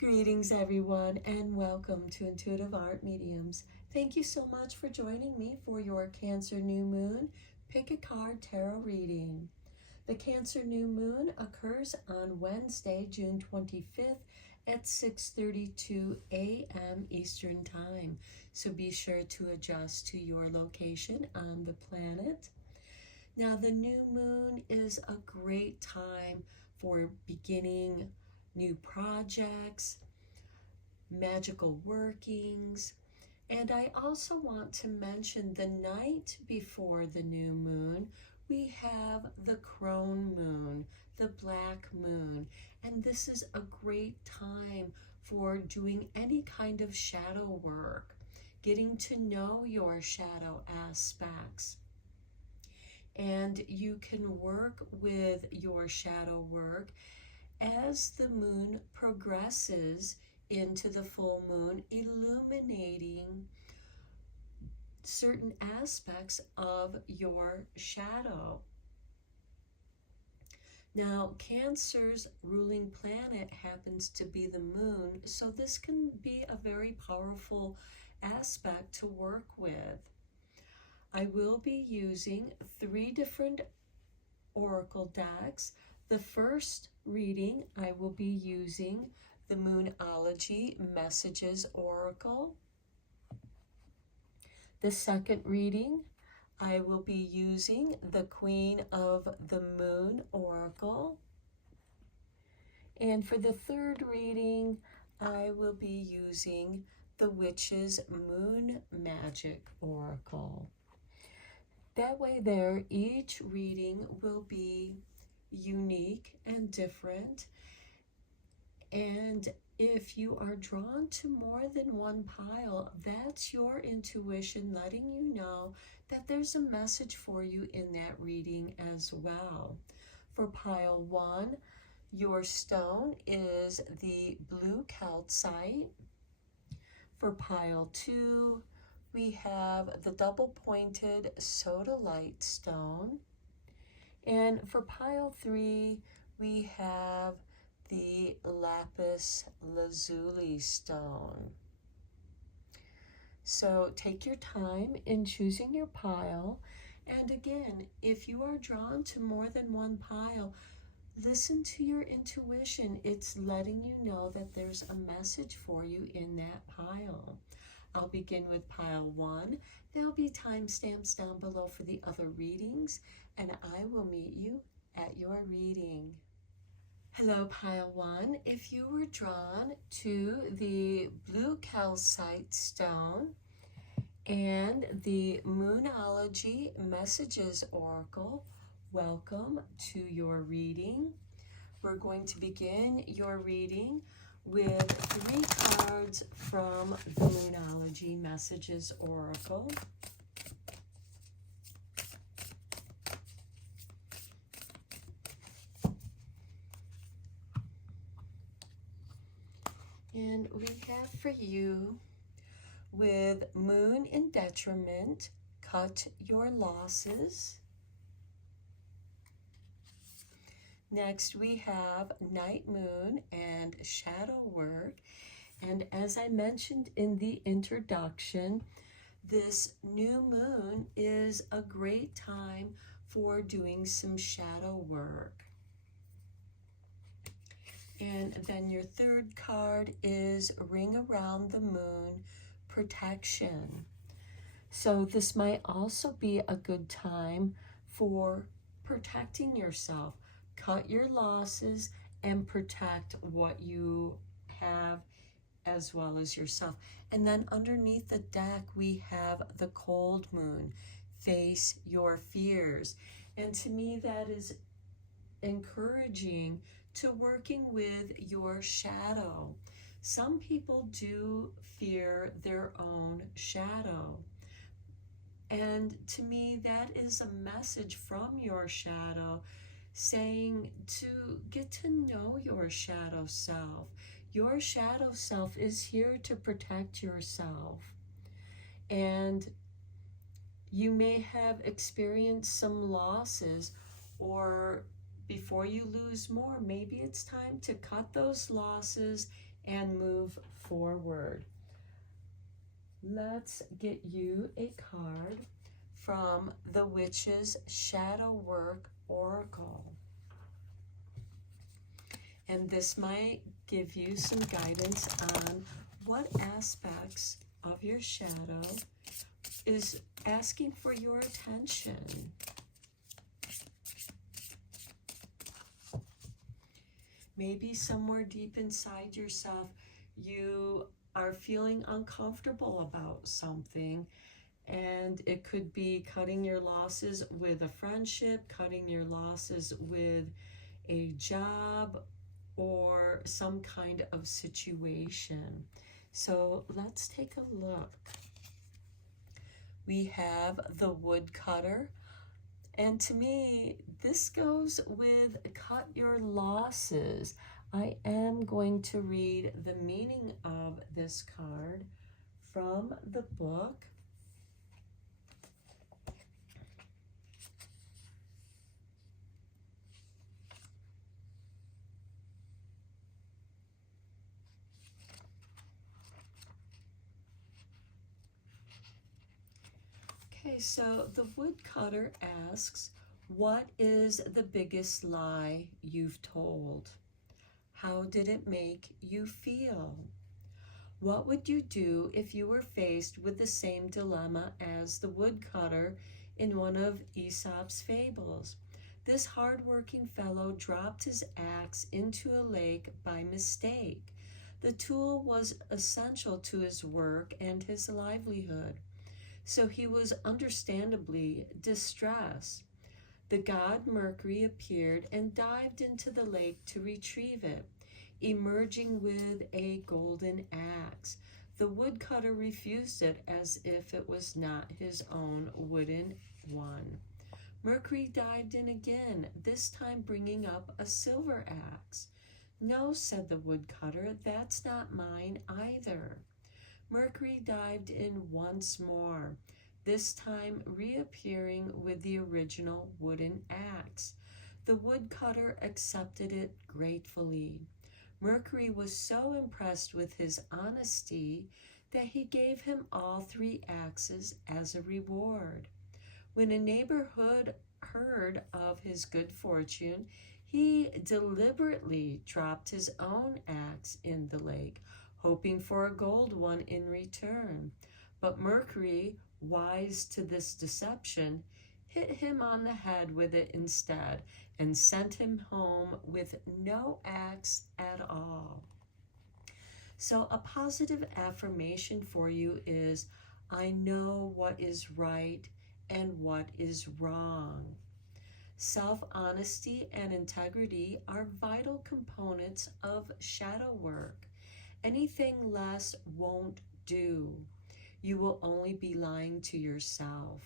Greetings, everyone, and welcome to Intuitive Art Mediums. Thank you so much for joining me for your Cancer New Moon Pick a Card Tarot reading. The Cancer New Moon occurs on Wednesday, June 25th at 6:32 a.m. Eastern Time, so be sure to adjust to your location on the planet. Now, the new moon is a great time for beginning new projects, magical workings, and I also want to mention the night before the new moon, we have the crone moon, the black moon, and this is a great time for doing any kind of shadow work, getting to know your shadow aspects. And you can work with your shadow work as the moon progresses into the full moon, illuminating certain aspects of your shadow. Now, Cancer's ruling planet happens to be the moon, so this can be a very powerful aspect to work with. I will be using 3 different oracle decks. The first reading, I will be using the Moonology Messages Oracle. The second reading, I will be using the Queen of the Moon Oracle. And for the third reading, I will be using the Witch's Moon Magic Oracle. That way there, each reading will be unique and different. And if you are drawn to more than one pile, that's your intuition letting you know that there's a message for you in that reading as well. For pile 1, your stone is the blue calcite. For pile 2, we have the double-pointed sodalite stone. And for pile 3, we have the lapis lazuli stone. So take your time in choosing your pile. And again, if you are drawn to more than one pile, listen to your intuition. It's letting you know that there's a message for you in that pile. I'll begin with pile 1. There'll be timestamps down below for the other readings, and I will meet you at your reading. Hello, pile 1. If you were drawn to the blue calcite stone and the Moonology Messages Oracle, welcome to your reading. We're going to begin your reading with 3 cards from the Moonology Messages Oracle. And we have for you, with Moon in Detriment, cut your losses. Next, we have Night Moon and Shadow Work. And as I mentioned in the introduction, this new moon is a great time for doing some shadow work. And then your third card is Ring Around the Moon, Protection. So this might also be a good time for protecting yourself. Cut your losses and protect what you have as well as yourself. And then underneath the deck, we have the Cold Moon, Face Your Fears. And to me, that is encouraging to working with your shadow. Some people do fear their own shadow. And to me, that is a message from your shadow saying to get to know your shadow self. Your shadow self is here to protect yourself. And you may have experienced some losses, or before you lose more, maybe it's time to cut those losses and move forward. Let's get you a card from the Witch's Shadow Work Oracle. And this might give you some guidance on what aspects of your shadow is asking for your attention. Maybe somewhere deep inside yourself, you are feeling uncomfortable about something, and it could be cutting your losses with a friendship, cutting your losses with a job, or some kind of situation. So let's take a look. We have the woodcutter, and to me, this goes with cut your losses. I am going to read the meaning of this card from the book. Okay, so the woodcutter asks, what is the biggest lie you've told? How did it make you feel? What would you do if you were faced with the same dilemma as the woodcutter in one of Aesop's fables? This hard-working fellow dropped his axe into a lake by mistake. The tool was essential to his work and his livelihood, so he was understandably distressed. The god Mercury appeared and dived into the lake to retrieve it, emerging with a golden axe. The woodcutter refused it as if it was not his own wooden one. Mercury dived in again, this time bringing up a silver axe. No, said the woodcutter, that's not mine either. Mercury dived in once more, this time reappearing with the original wooden axe. The woodcutter accepted it gratefully. Mercury was so impressed with his honesty that he gave him all 3 axes as a reward. When a neighborhood heard of his good fortune, he deliberately dropped his own axe in the lake, hoping for a gold one in return. But Mercury, wise to this deception, hit him on the head with it instead and sent him home with no axe at all. So a positive affirmation for you is, I know what is right and what is wrong. Self-honesty and integrity are vital components of shadow work. Anything less won't do. You will only be lying to yourself.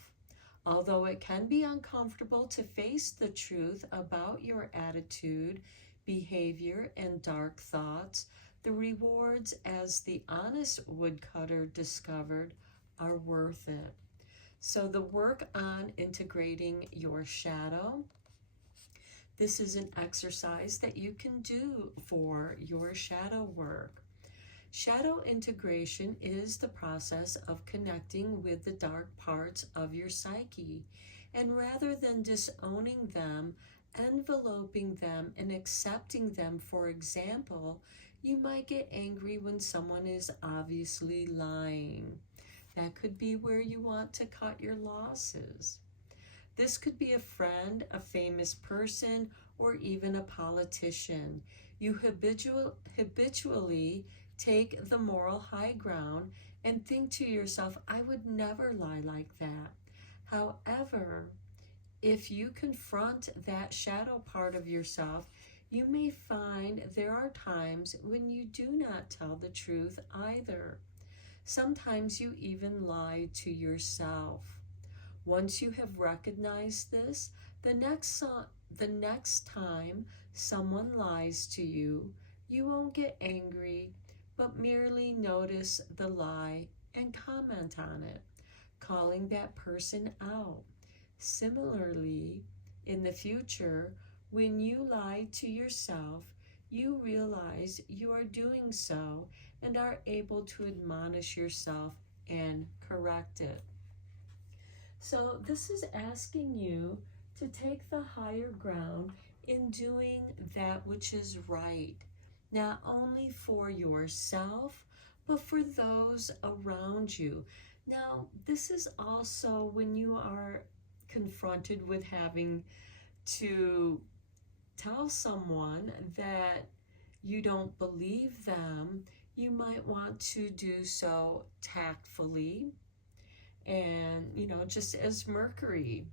Although it can be uncomfortable to face the truth about your attitude, behavior, and dark thoughts, the rewards, as the honest woodcutter discovered, are worth it. So the work on integrating your shadow, this is an exercise that you can do for your shadow work. Shadow integration is the process of connecting with the dark parts of your psyche, and rather than disowning them, enveloping them, and accepting them. For example, you might get angry when someone is obviously lying. That could be where you want to cut your losses. This could be a friend, a famous person, or even a politician. You habitually take the moral high ground and think to yourself, I would never lie like that. However, if you confront that shadow part of yourself, you may find there are times when you do not tell the truth either. Sometimes you even lie to yourself. Once you have recognized this, the next time someone lies to you, you won't get angry, but merely notice the lie and comment on it, calling that person out. Similarly, in the future, when you lie to yourself, you realize you are doing so and are able to admonish yourself and correct it. So this is asking you to take the higher ground in doing that which is right, not only for yourself, but for those around you. Now, this is also when you are confronted with having to tell someone that you don't believe them, you might want to do so tactfully. And, just as Mercury,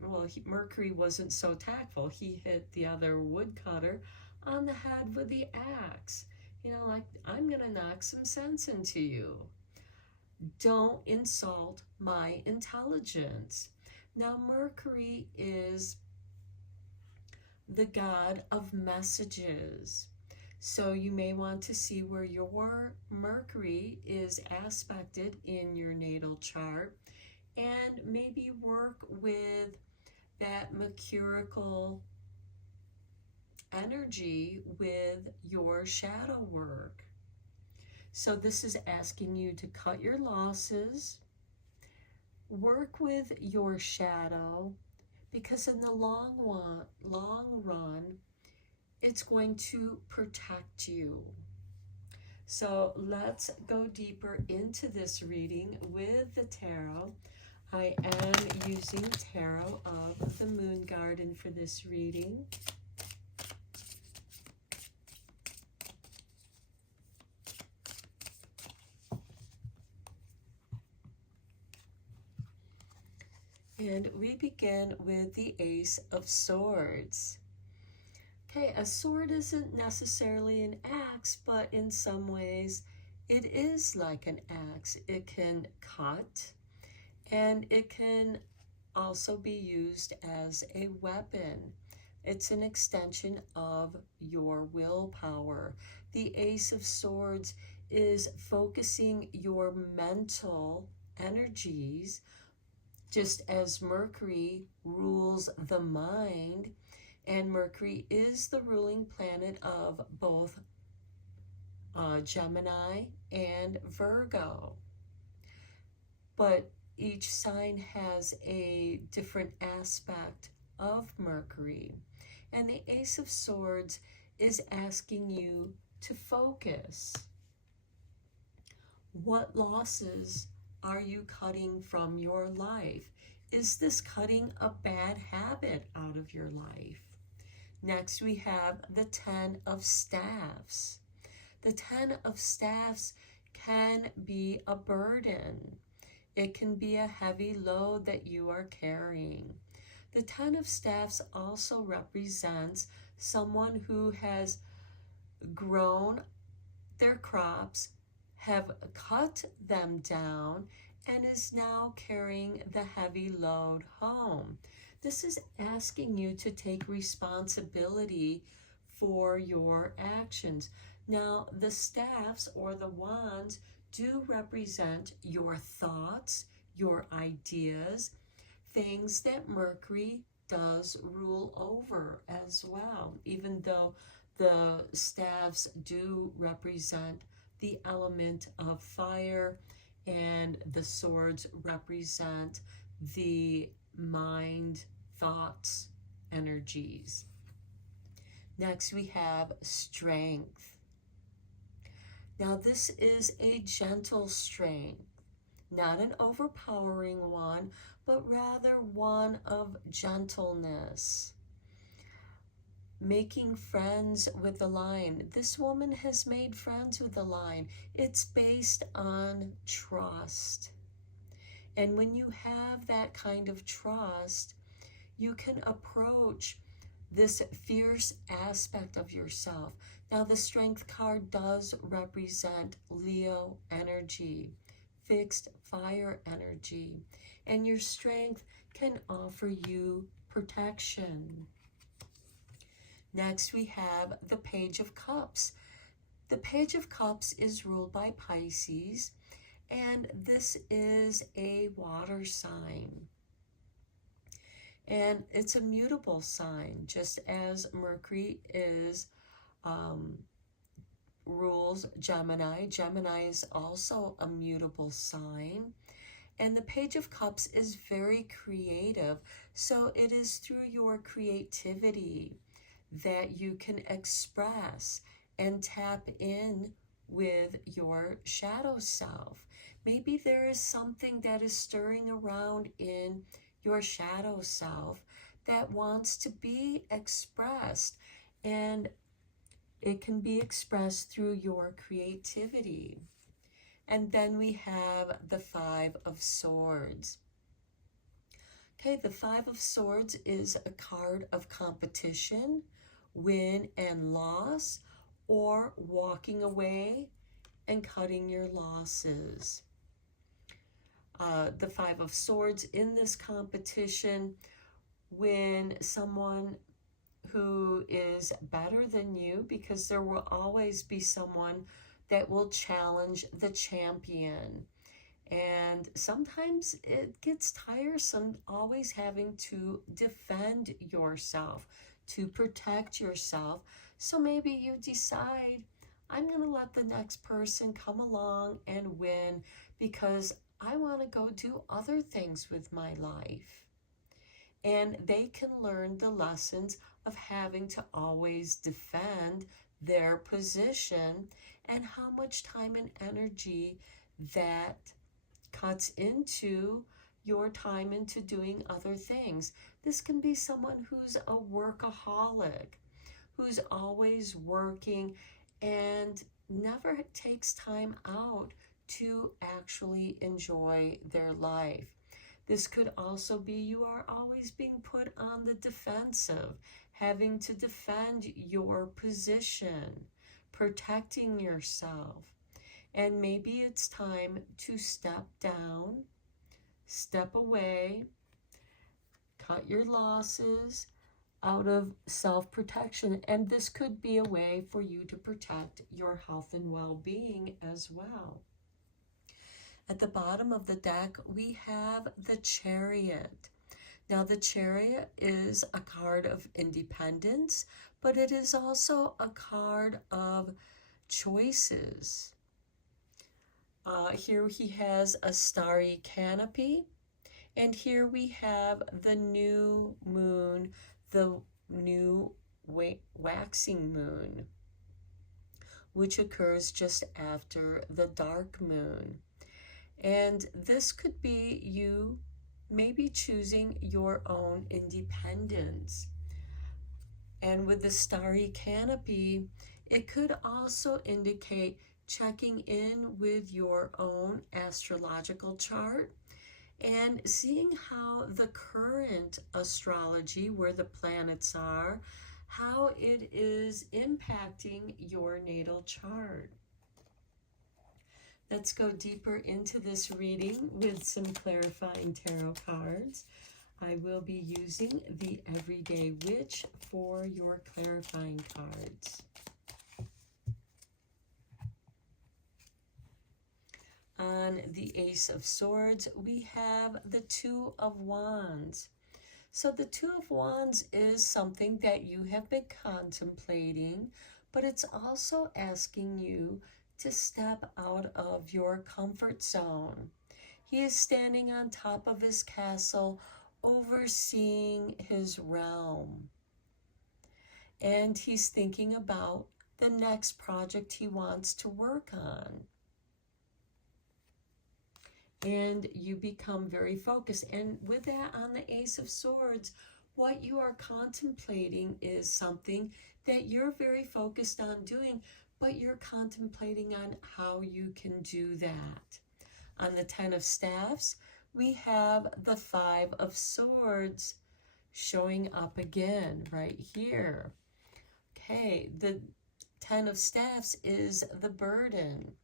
well, Mercury wasn't so tactful. He hit the other woodcutter on the head with the axe. Like, I'm going to knock some sense into you. Don't insult my intelligence. Now, Mercury is the god of messages. So you may want to see where your Mercury is aspected in your natal chart and maybe work with that mercurial energy with your shadow work. So this is asking you to cut your losses, work with your shadow, because in the long run, it's going to protect you. So let's go deeper into this reading with the tarot. I am using Tarot of the Moon Garden for this reading. And we begin with the Ace of Swords. Okay, a sword isn't necessarily an axe, but in some ways it is like an axe. It can cut, and it can also be used as a weapon. It's an extension of your willpower. The Ace of Swords is focusing your mental energies, just as Mercury rules the mind, and Mercury is the ruling planet of both Gemini and Virgo. But each sign has a different aspect of Mercury. And the Ace of Swords is asking you to focus. What losses are you cutting from your life? Is this cutting a bad habit out of your life? Next, we have the Ten of Staffs. The Ten of Staffs can be a burden. It can be a heavy load that you are carrying. The Ten of Staffs also represents someone who has grown their crops, have cut them down, and is now carrying the heavy load home. This is asking you to take responsibility for your actions. Now, the staffs or the wands do represent your thoughts, your ideas, things that Mercury does rule over as well, even though the staffs do represent the element of fire and the swords represent the mind, thoughts, energies. Next, we have strength. Now, this is a gentle strength, not an overpowering one, but rather one of gentleness. Making friends with the lion. This woman has made friends with the lion. It's based on trust. And when you have that kind of trust, you can approach this fierce aspect of yourself. Now, the Strength card does represent Leo energy, fixed fire energy, and your strength can offer you protection. Next, we have the Page of Cups. The Page of Cups is ruled by Pisces, and this is a water sign. And it's a mutable sign, just as Mercury is rules Gemini. Gemini is also a mutable sign. And the Page of Cups is very creative. So it is through your creativity that you can express and tap in with your shadow self. Maybe there is something that is stirring around in your shadow self that wants to be expressed, and it can be expressed through your creativity. And then we have the Five of Swords. Okay, the Five of Swords is a card of competition, win and loss, or walking away and cutting your losses. The Five of Swords in this competition, when someone who is better than you, because there will always be someone that will challenge the champion. And sometimes it gets tiresome always having to defend yourself, to protect yourself. So maybe you decide, I'm going to let the next person come along and win because I want to go do other things with my life. And they can learn the lessons of having to always defend their position and how much time and energy that cuts into your time into doing other things. This can be someone who's a workaholic, who's always working and never takes time out to actually enjoy their life. This could also be you are always being put on the defensive, having to defend your position, protecting yourself. And maybe it's time to step down, step away, cut your losses out of self-protection. And this could be a way for you to protect your health and well-being as well. At the bottom of the deck, we have the Chariot. Now, the Chariot is a card of independence, but it is also a card of choices. Here he has a starry canopy, and here we have the new moon, the new waxing moon, which occurs just after the dark moon. And this could be you maybe choosing your own independence. And with the starry canopy, it could also indicate checking in with your own astrological chart and seeing how the current astrology, where the planets are, how it is impacting your natal chart. Let's go deeper into this reading with some clarifying tarot cards. I will be using the Everyday Witch for your clarifying cards. On the Ace of Swords, we have the Two of Wands. So the Two of Wands is something that you have been contemplating, but it's also asking you to step out of your comfort zone. He is standing on top of his castle, overseeing his realm. And he's thinking about the next project he wants to work on. And you become very focused. And with that, on the Ace of Swords, what you are contemplating is something that you're very focused on doing, but you're contemplating on how you can do that. On the Ten of Staffs, we have the Five of Swords showing up again right here. Okay, the Ten of Staffs is the burden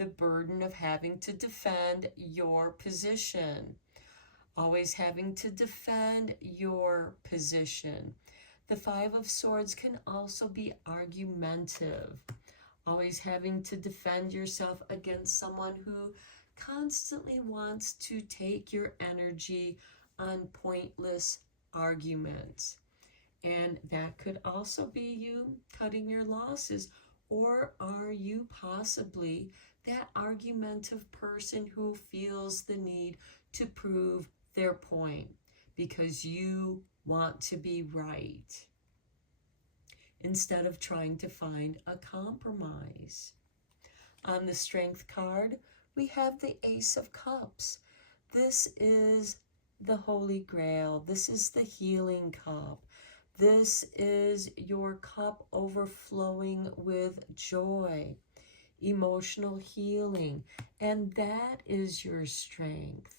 of having to defend your position, always having to defend your position. The Five of Swords can also be argumentative, always having to defend yourself against someone who constantly wants to take your energy on pointless arguments. And that could also be you cutting your losses. Or are you possibly that argumentative person who feels the need to prove their point because you want to be right instead of trying to find a compromise? On the Strength card, we have the Ace of Cups. This is the Holy Grail. This is the healing cup. This is your cup overflowing with joy, emotional healing, and that is your strength.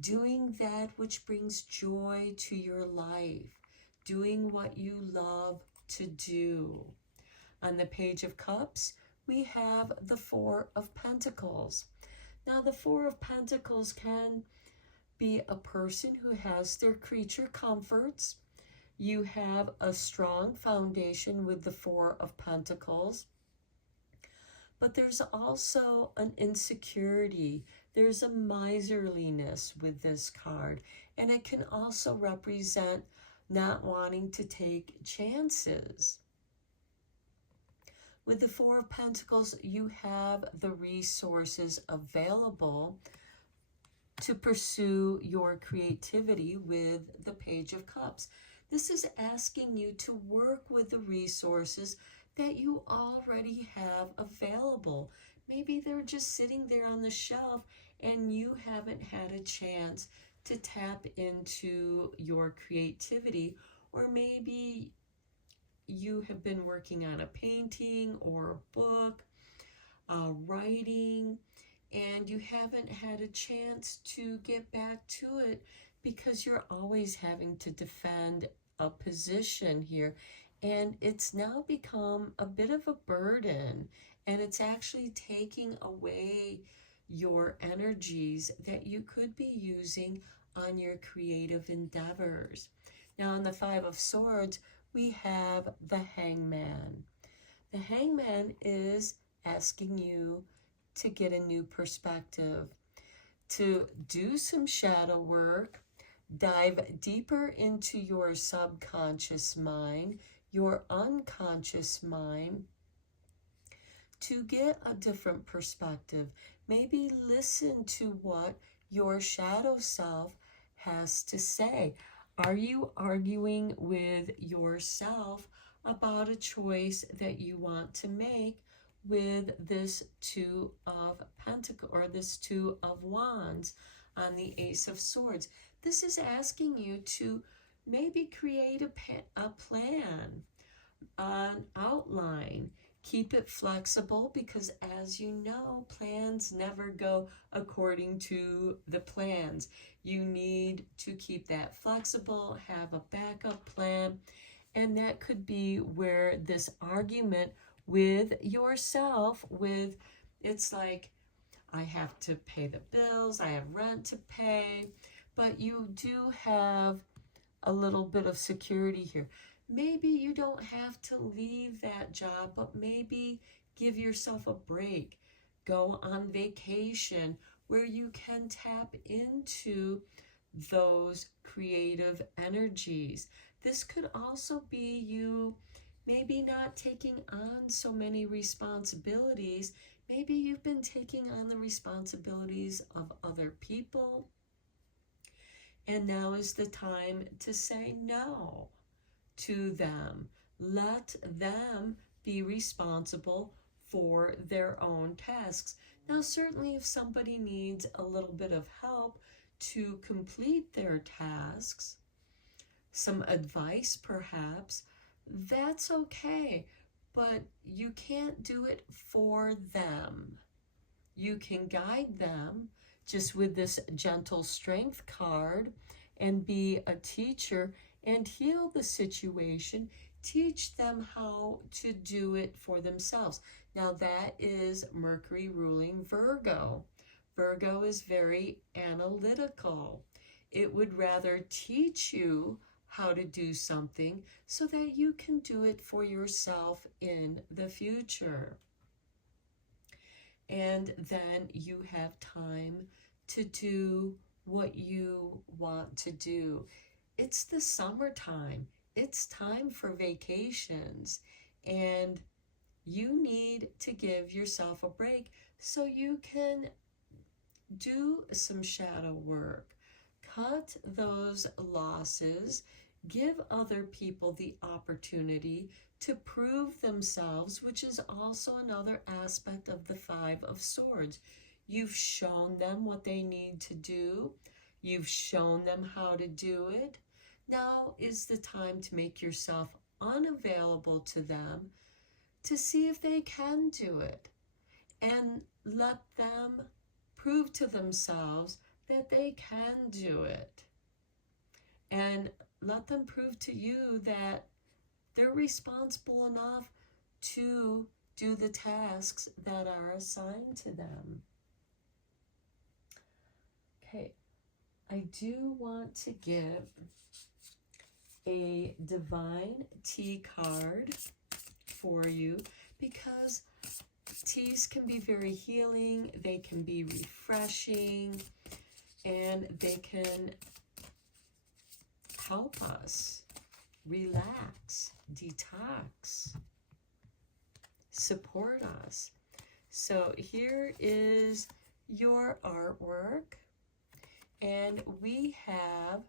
Doing that which brings joy to your life, doing what you love to do. On the Page of Cups, we have the Four of Pentacles. Now, the Four of Pentacles can be a person who has their creature comforts. You have a strong foundation with the Four of Pentacles, but there's also an insecurity. There's a miserliness with this card, and it can also represent not wanting to take chances. With the Four of Pentacles, you have the resources available to pursue your creativity with the Page of Cups. This is asking you to work with the resources that you already have available. Maybe they're just sitting there on the shelf and you haven't had a chance to tap into your creativity, or maybe you have been working on a painting or a book, writing, and you haven't had a chance to get back to it because you're always having to defend a position here. And it's now become a bit of a burden, and it's actually taking away your energies that you could be using on your creative endeavors. Now, in the Five of Swords, we have the Hangman. The Hangman is asking you to get a new perspective, to do some shadow work, dive deeper into your subconscious mind, your unconscious mind, to get a different perspective. Maybe listen to what your shadow self has to say. Are you arguing with yourself about a choice that you want to make with this Two of Pentacles, or this Two of Wands on the Ace of Swords? This is asking you to maybe create a plan, an outline. Keep it flexible, because as you know, plans never go according to the plans. You need to keep that flexible, have a backup plan, and that could be where this argument with yourself, it's like, I have to pay the bills, I have rent to pay, but you do have a little bit of security here. Maybe you don't have to leave that job, but maybe give yourself a break. Go on vacation where you can tap into those creative energies. This could also be you maybe not taking on so many responsibilities. Maybe you've been taking on the responsibilities of other people, and now is the time to say no to them. Let them be responsible for their own tasks. Now, certainly if somebody needs a little bit of help to complete their tasks, some advice perhaps, that's okay, but you can't do it for them. You can guide them just with this Gentle Strength card and be a teacher and heal the situation. Teach them how to do it for themselves. Now, that is Mercury ruling Virgo. Virgo is very analytical. It would rather teach you how to do something so that you can do it for yourself in the future. And then you have time to do what you want to do. it's the summertime. It's time for vacations. And you need to give yourself a break so you can do some shadow work. Cut those losses. Give other people the opportunity to prove themselves, which is also another aspect of the Five of Swords. You've shown them what they need to do. You've shown them how to do it. Now is the time to make yourself unavailable to them to see if they can do it, and let them prove to themselves that they can do it, and let them prove to you that they're responsible enough to do the tasks that are assigned to them. Okay, I do want to give a divine tea card for you, because teas can be very healing, they can be refreshing, and they can help us relax, detox, support us. So here is your artwork, and we have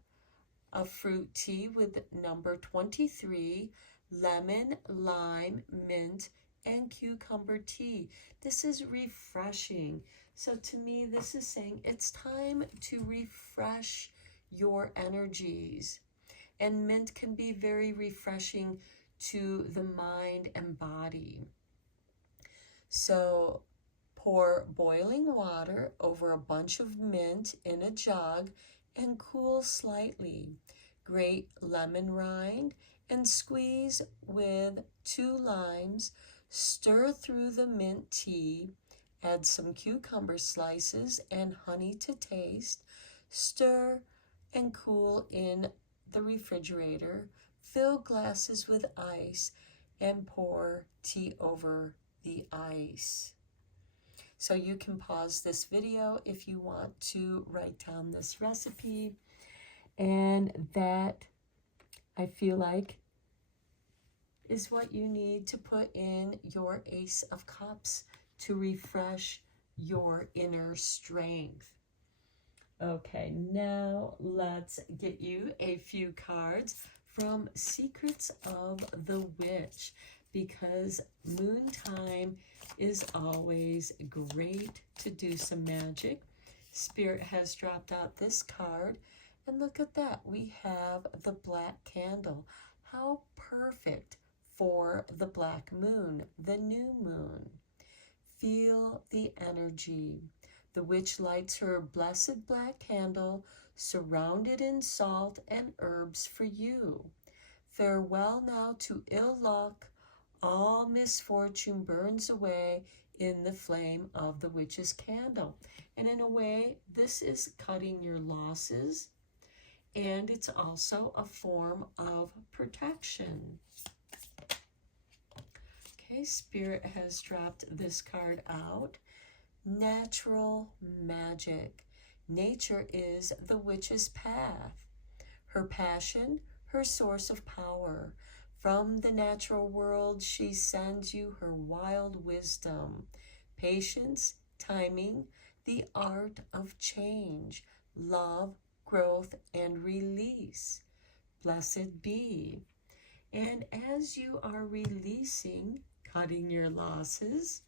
a fruit tea with number 23, lemon, lime, mint, and cucumber tea. This is refreshing. So to me, this is saying it's time to refresh your energies. And mint can be very refreshing to the mind and body. So pour boiling water over a bunch of mint in a jug and cool slightly. Grate lemon rind and squeeze with 2 limes. Stir through the mint tea. Add some cucumber slices and honey to taste. Stir and cool in the refrigerator. Fill glasses with ice and pour tea over the ice. So you can pause this video if you want to write down this recipe. And that, I feel like, is what you need to put in your Ace of Cups to refresh your inner strength. Okay, now let's get you a few cards from Secrets of the Witch, because moon time is always great to do some magic. Spirit has dropped out this card, and look at that. We have the black candle. How perfect for the black moon, the new moon. Feel the energy. The witch lights her blessed black candle, surrounded in salt and herbs for you. Farewell now to ill luck. All misfortune burns away in the flame of the witch's candle. And in a way, this is cutting your losses, and it's also a form of protection. Okay, Spirit has dropped this card out. Natural magic. Nature is the witch's path. Her passion, her source of power. From the natural world, she sends you her wild wisdom, patience, timing, the art of change, love, growth, and release. Blessed be. And as you are releasing, cutting your losses,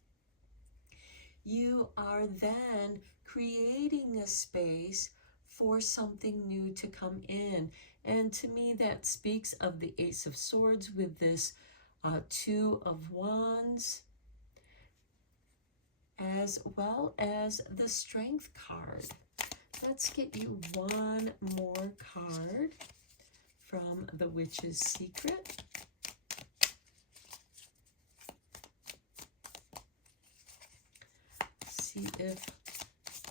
you are then creating a space for something new to come in. And to me, that speaks of the Ace of Swords with this 2 of Wands, as well as the Strength card. Let's get you one more card from the Witch's Secret. See if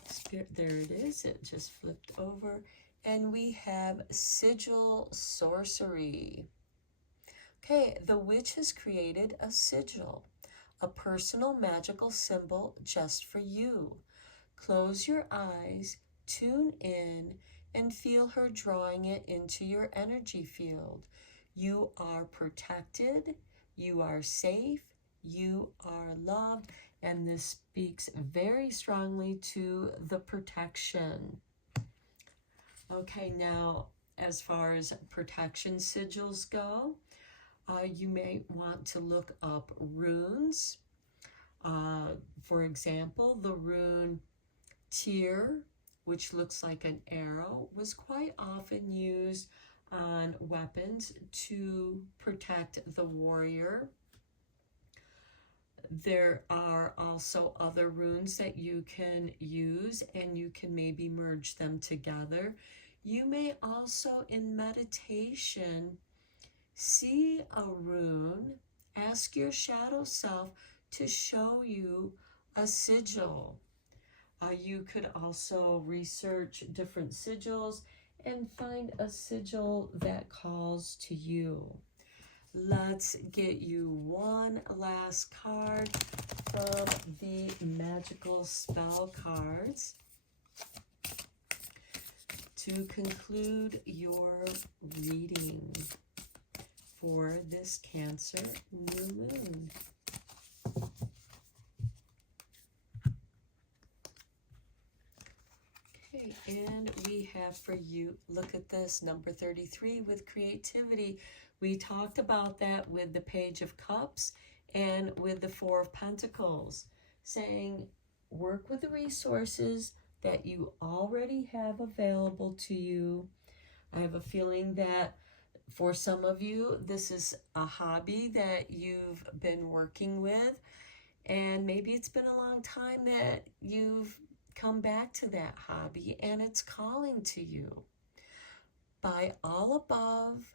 Spirit, there it is, it just flipped over. And we have Sigil Sorcery. Okay, the witch has created a sigil, a personal magical symbol just for you. Close your eyes, tune in, and feel her drawing it into your energy field. You are protected, you are safe, you are loved, and this speaks very strongly to the protection. Okay, now as far as protection sigils go, you may want to look up runes. For example, the rune Tyr, which looks like an arrow, was quite often used on weapons to protect the warrior. There are also other runes that you can use, and you can maybe merge them together. You may also, in meditation, see a rune, ask your shadow self to show you a sigil. You could also research different sigils and find a sigil that calls to you. Let's get you one last card from the magical spell cards to conclude your reading for this Cancer new moon. Okay, and we have for you, look at this, number 33 with creativity. We talked about that with the Page of Cups and with the Four of Pentacles, saying work with the resources that you already have available to you. I have a feeling that for some of you, this is a hobby that you've been working with, and maybe it's been a long time that you've come back to that hobby and it's calling to you. By all above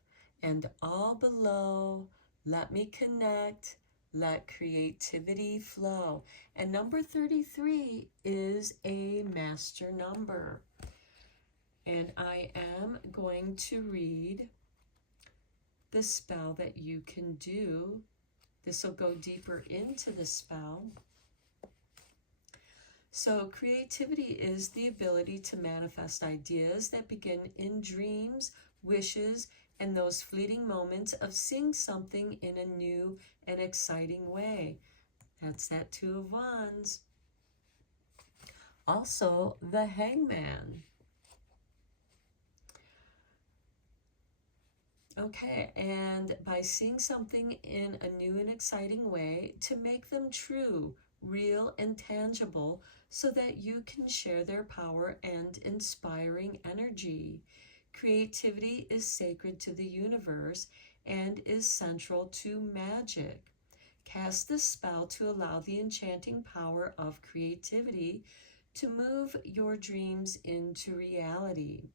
and all below, let me connect, let creativity flow. And number 33 is a master number. And I am going to read the spell that you can do. This will go deeper into the spell. So creativity is the ability to manifest ideas that begin in dreams, wishes, and those fleeting moments of seeing something in a new and exciting way. That's that Two of Wands. Also, the Hangman. Okay, and by seeing something in a new and exciting way, to make them true, real, and tangible, so that you can share their power and inspiring energy. Creativity is sacred to the universe and is central to magic. Cast this spell to allow the enchanting power of creativity to move your dreams into reality.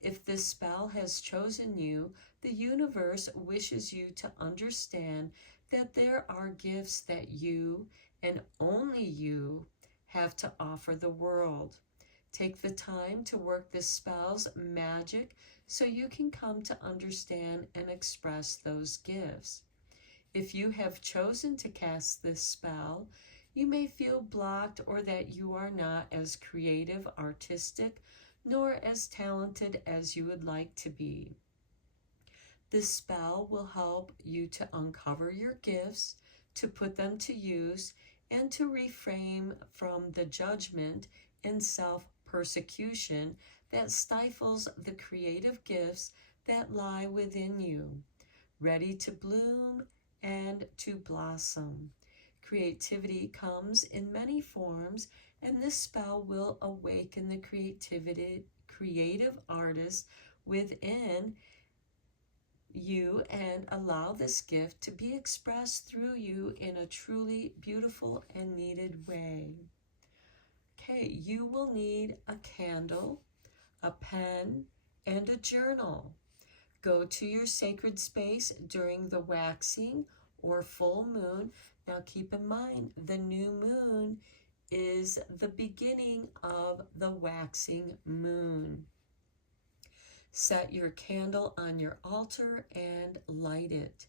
If this spell has chosen you, the universe wishes you to understand that there are gifts that you, and only you, have to offer the world. Take the time to work this spell's magic so you can come to understand and express those gifts. If you have chosen to cast this spell, you may feel blocked or that you are not as creative, artistic, nor as talented as you would like to be. This spell will help you to uncover your gifts, to put them to use, and to refrain from the judgment and self-persecution that stifles the creative gifts that lie within you, ready to bloom and to blossom. Creativity comes in many forms, and this spell will awaken the creative artist within you and allow this gift to be expressed through you in a truly beautiful and needed way. Okay, you will need a candle, a pen, and a journal. Go to your sacred space during the waxing or full moon. Now keep in mind, the new moon is the beginning of the waxing moon. Set your candle on your altar and light it.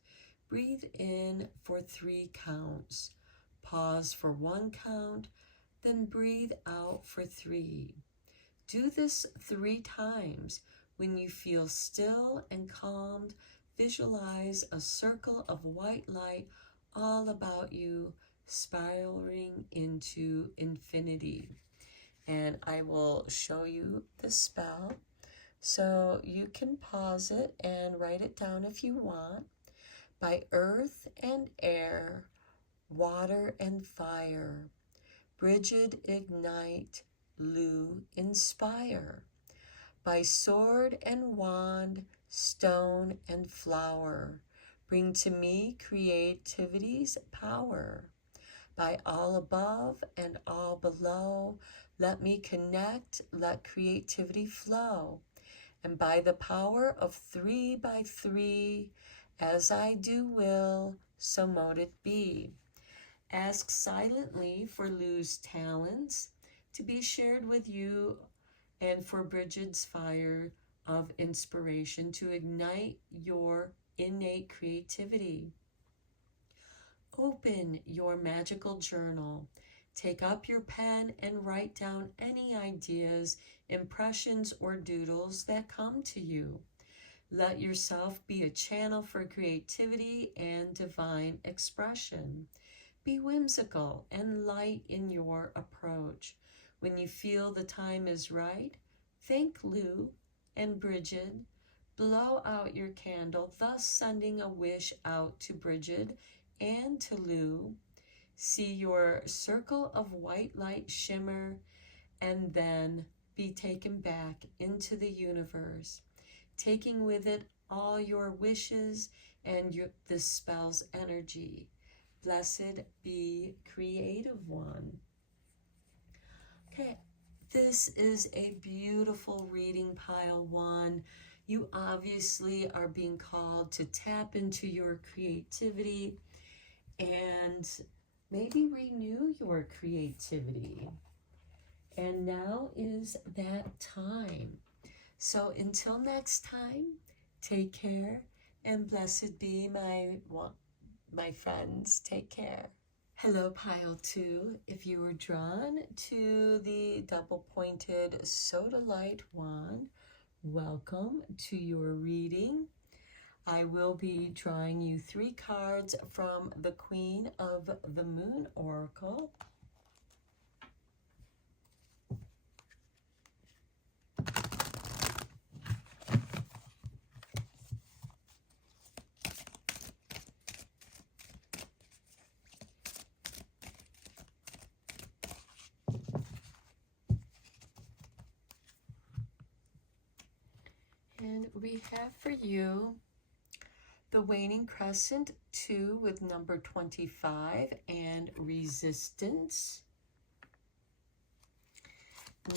Breathe in for 3 counts. Pause for 1 count, then breathe out for 3. Do this 3 times. When you feel still and calmed, visualize a circle of white light all about you, spiraling into infinity. And I will show you the spell. So you can pause it and write it down if you want. By earth and air, water and fire, Bridget ignite, Lou inspire. By sword and wand, stone and flower, bring to me creativity's power. By all above and all below, let me connect, let creativity flow. And by the power of 3 by 3, as I do will, so mote it be. Ask silently for Lou's talents to be shared with you, and for Bridget's fire of inspiration to ignite your innate creativity. Open your magical journal. Take up your pen and write down any ideas, impressions, or doodles that come to you. Let yourself be a channel for creativity and divine expression. Be whimsical and light in your approach. When you feel the time is right, thank Lou and Bridget. Blow out your candle, thus sending a wish out to Bridget and to Lou. See your circle of white light shimmer, and then be taken back into the universe, taking with it all your wishes and the spell's energy. Blessed be creative one. Okay, this is a beautiful reading, pile 1. You obviously are being called to tap into your creativity and maybe renew your creativity. And now is that time. So until next time, take care, and blessed be my friends. Take care. Hello, pile 2. If you were drawn to the double-pointed sodalite wand, welcome to your reading. I will be drawing you 3 cards from the Queen of the Moon Oracle. And we have for you the Waning Crescent 2 with number 25 and Resistance.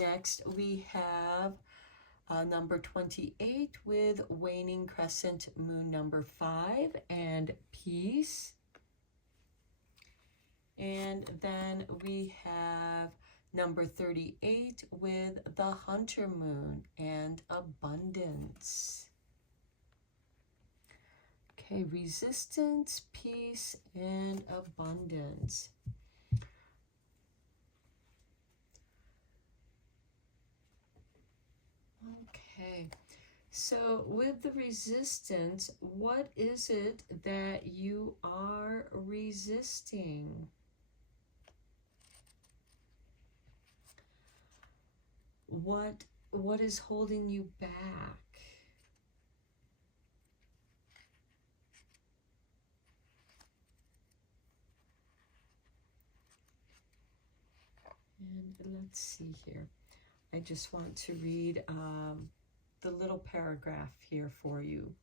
Next we have number 28 with Waning Crescent Moon number 5 and Peace. And then we have number 38 with the Hunter Moon and Abundance. Okay, Resistance, Peace, and Abundance. Okay, so with the Resistance, what is it that you are resisting? What is holding you back? And let's see here. I just want to read the little paragraph here for you.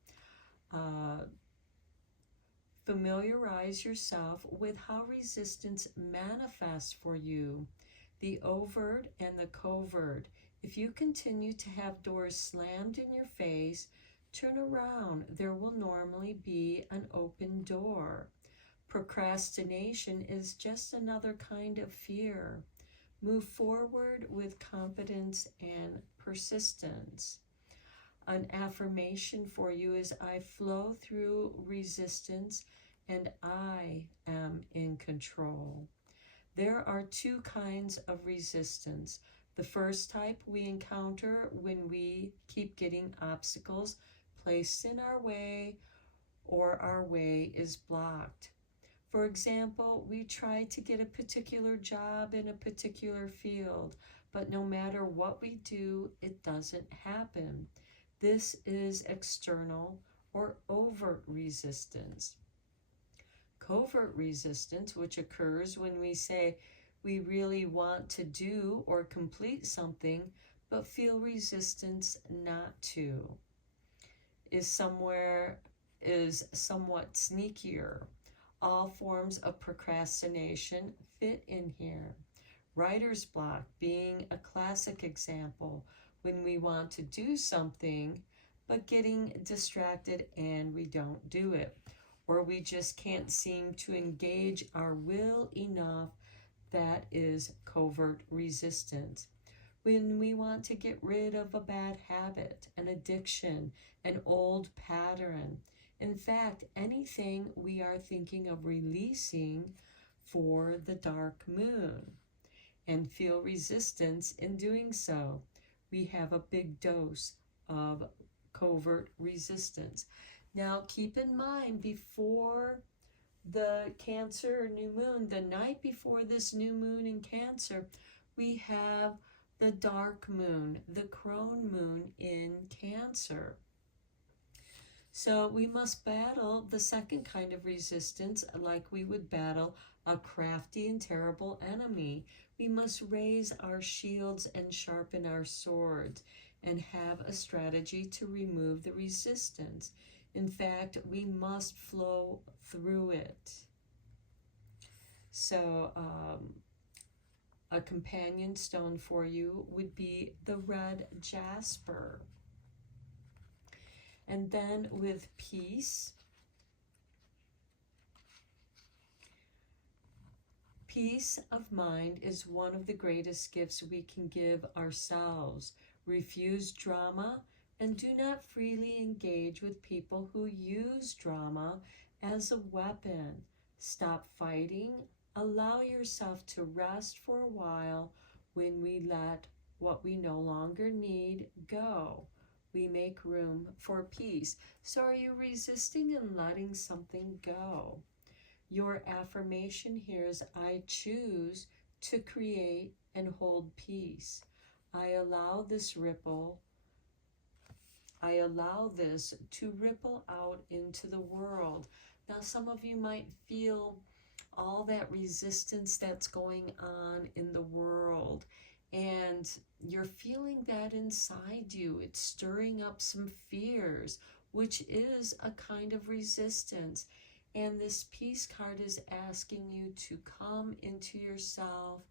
Familiarize yourself with how resistance manifests for you, the overt and the covert. If you continue to have doors slammed in your face, turn around. There will normally be an open door. Procrastination is just another kind of fear. Move forward with confidence and persistence. An affirmation for you is, I flow through resistance and I am in control. There are 2 kinds of resistance. The first type we encounter when we keep getting obstacles placed in our way or our way is blocked. For example, we try to get a particular job in a particular field, but no matter what we do, it doesn't happen. This is external or overt resistance. Covert resistance, which occurs when we say we really want to do or complete something, but feel resistance not to, is somewhat sneakier. All forms of procrastination fit in here. Writer's block being a classic example when we want to do something but getting distracted and we don't do it, or we just can't seem to engage our will enough. That is covert resistance. When we want to get rid of a bad habit, an addiction, an old pattern, in fact, anything we are thinking of releasing for the dark moon, and feel resistance in doing so, we have a big dose of covert resistance. Now, keep in mind, before the Cancer new moon, the night before this new moon in Cancer, we have the dark moon, the crone moon in Cancer. So we must battle the second kind of resistance like we would battle a crafty and terrible enemy. We must raise our shields and sharpen our swords and have a strategy to remove the resistance. In fact, we must flow through it. So a companion stone for you would be the red jasper. And then with peace, peace of mind is one of the greatest gifts we can give ourselves. Refuse drama and do not freely engage with people who use drama as a weapon. Stop fighting. Allow yourself to rest for a while. When we let what we no longer need go, we make room for peace. So are you resisting and letting something go? Your affirmation here is, I choose to create and hold peace. I allow this to ripple out into the world. Now, some of you might feel all that resistance that's going on in the world, and you're feeling that inside you. It's stirring up some fears, which is a kind of resistance. And this peace card is asking you to come into yourself,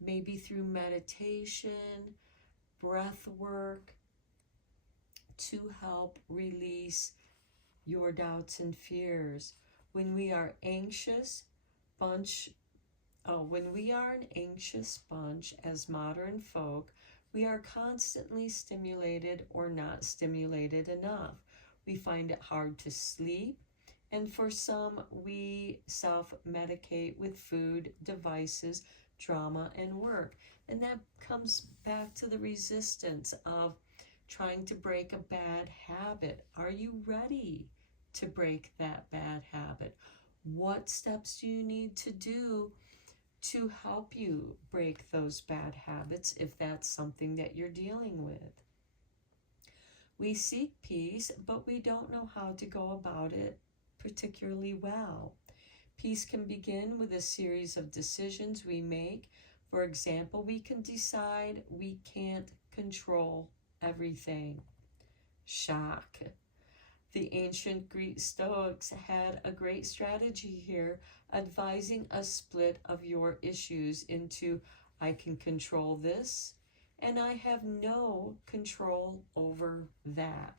maybe through meditation, breath work, to help release your doubts and fears. When we are anxious, when we are an anxious bunch as modern folk, we are constantly stimulated or not stimulated enough. We find it hard to sleep, and for some, we self-medicate with food, devices, drama, and work. And that comes back to the resistance of trying to break a bad habit. Are you ready to break that bad habit? What steps do you need to do to help you break those bad habits if that's something that you're dealing with? We seek peace, but we don't know how to go about it particularly well. Peace can begin with a series of decisions we make. For example, we can decide we can't control everything. Shock. The ancient Greek Stoics had a great strategy here, advising a split of your issues into, I can control this, and I have no control over that.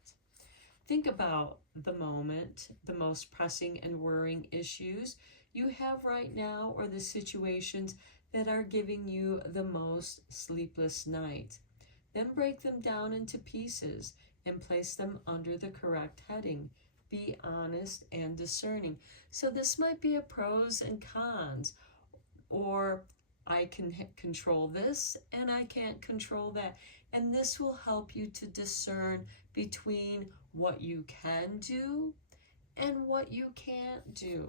Think about the moment, the most pressing and worrying issues you have right now, or the situations that are giving you the most sleepless night. Then break them down into pieces and place them under the correct heading. Be honest and discerning. So this might be a pros and cons, or I can control this and I can't control that. And this will help you to discern between what you can do and what you can't do.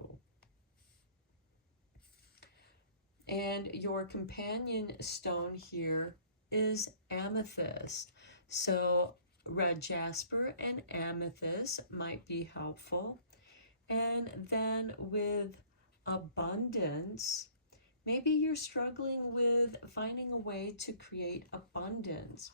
And your companion stone here is amethyst. So red jasper and amethyst might be helpful. And then with abundance, maybe you're struggling with finding a way to create abundance.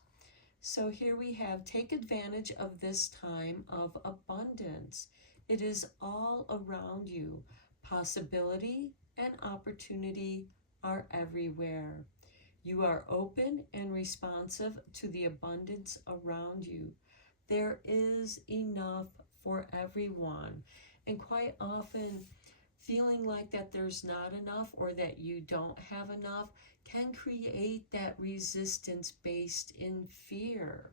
So here we have, take advantage of this time of abundance. It is all around you. Possibility and opportunity are everywhere. You are open and responsive to the abundance around you. There is enough for everyone. And quite often, feeling like that there's not enough or that you don't have enough can create that resistance based in fear.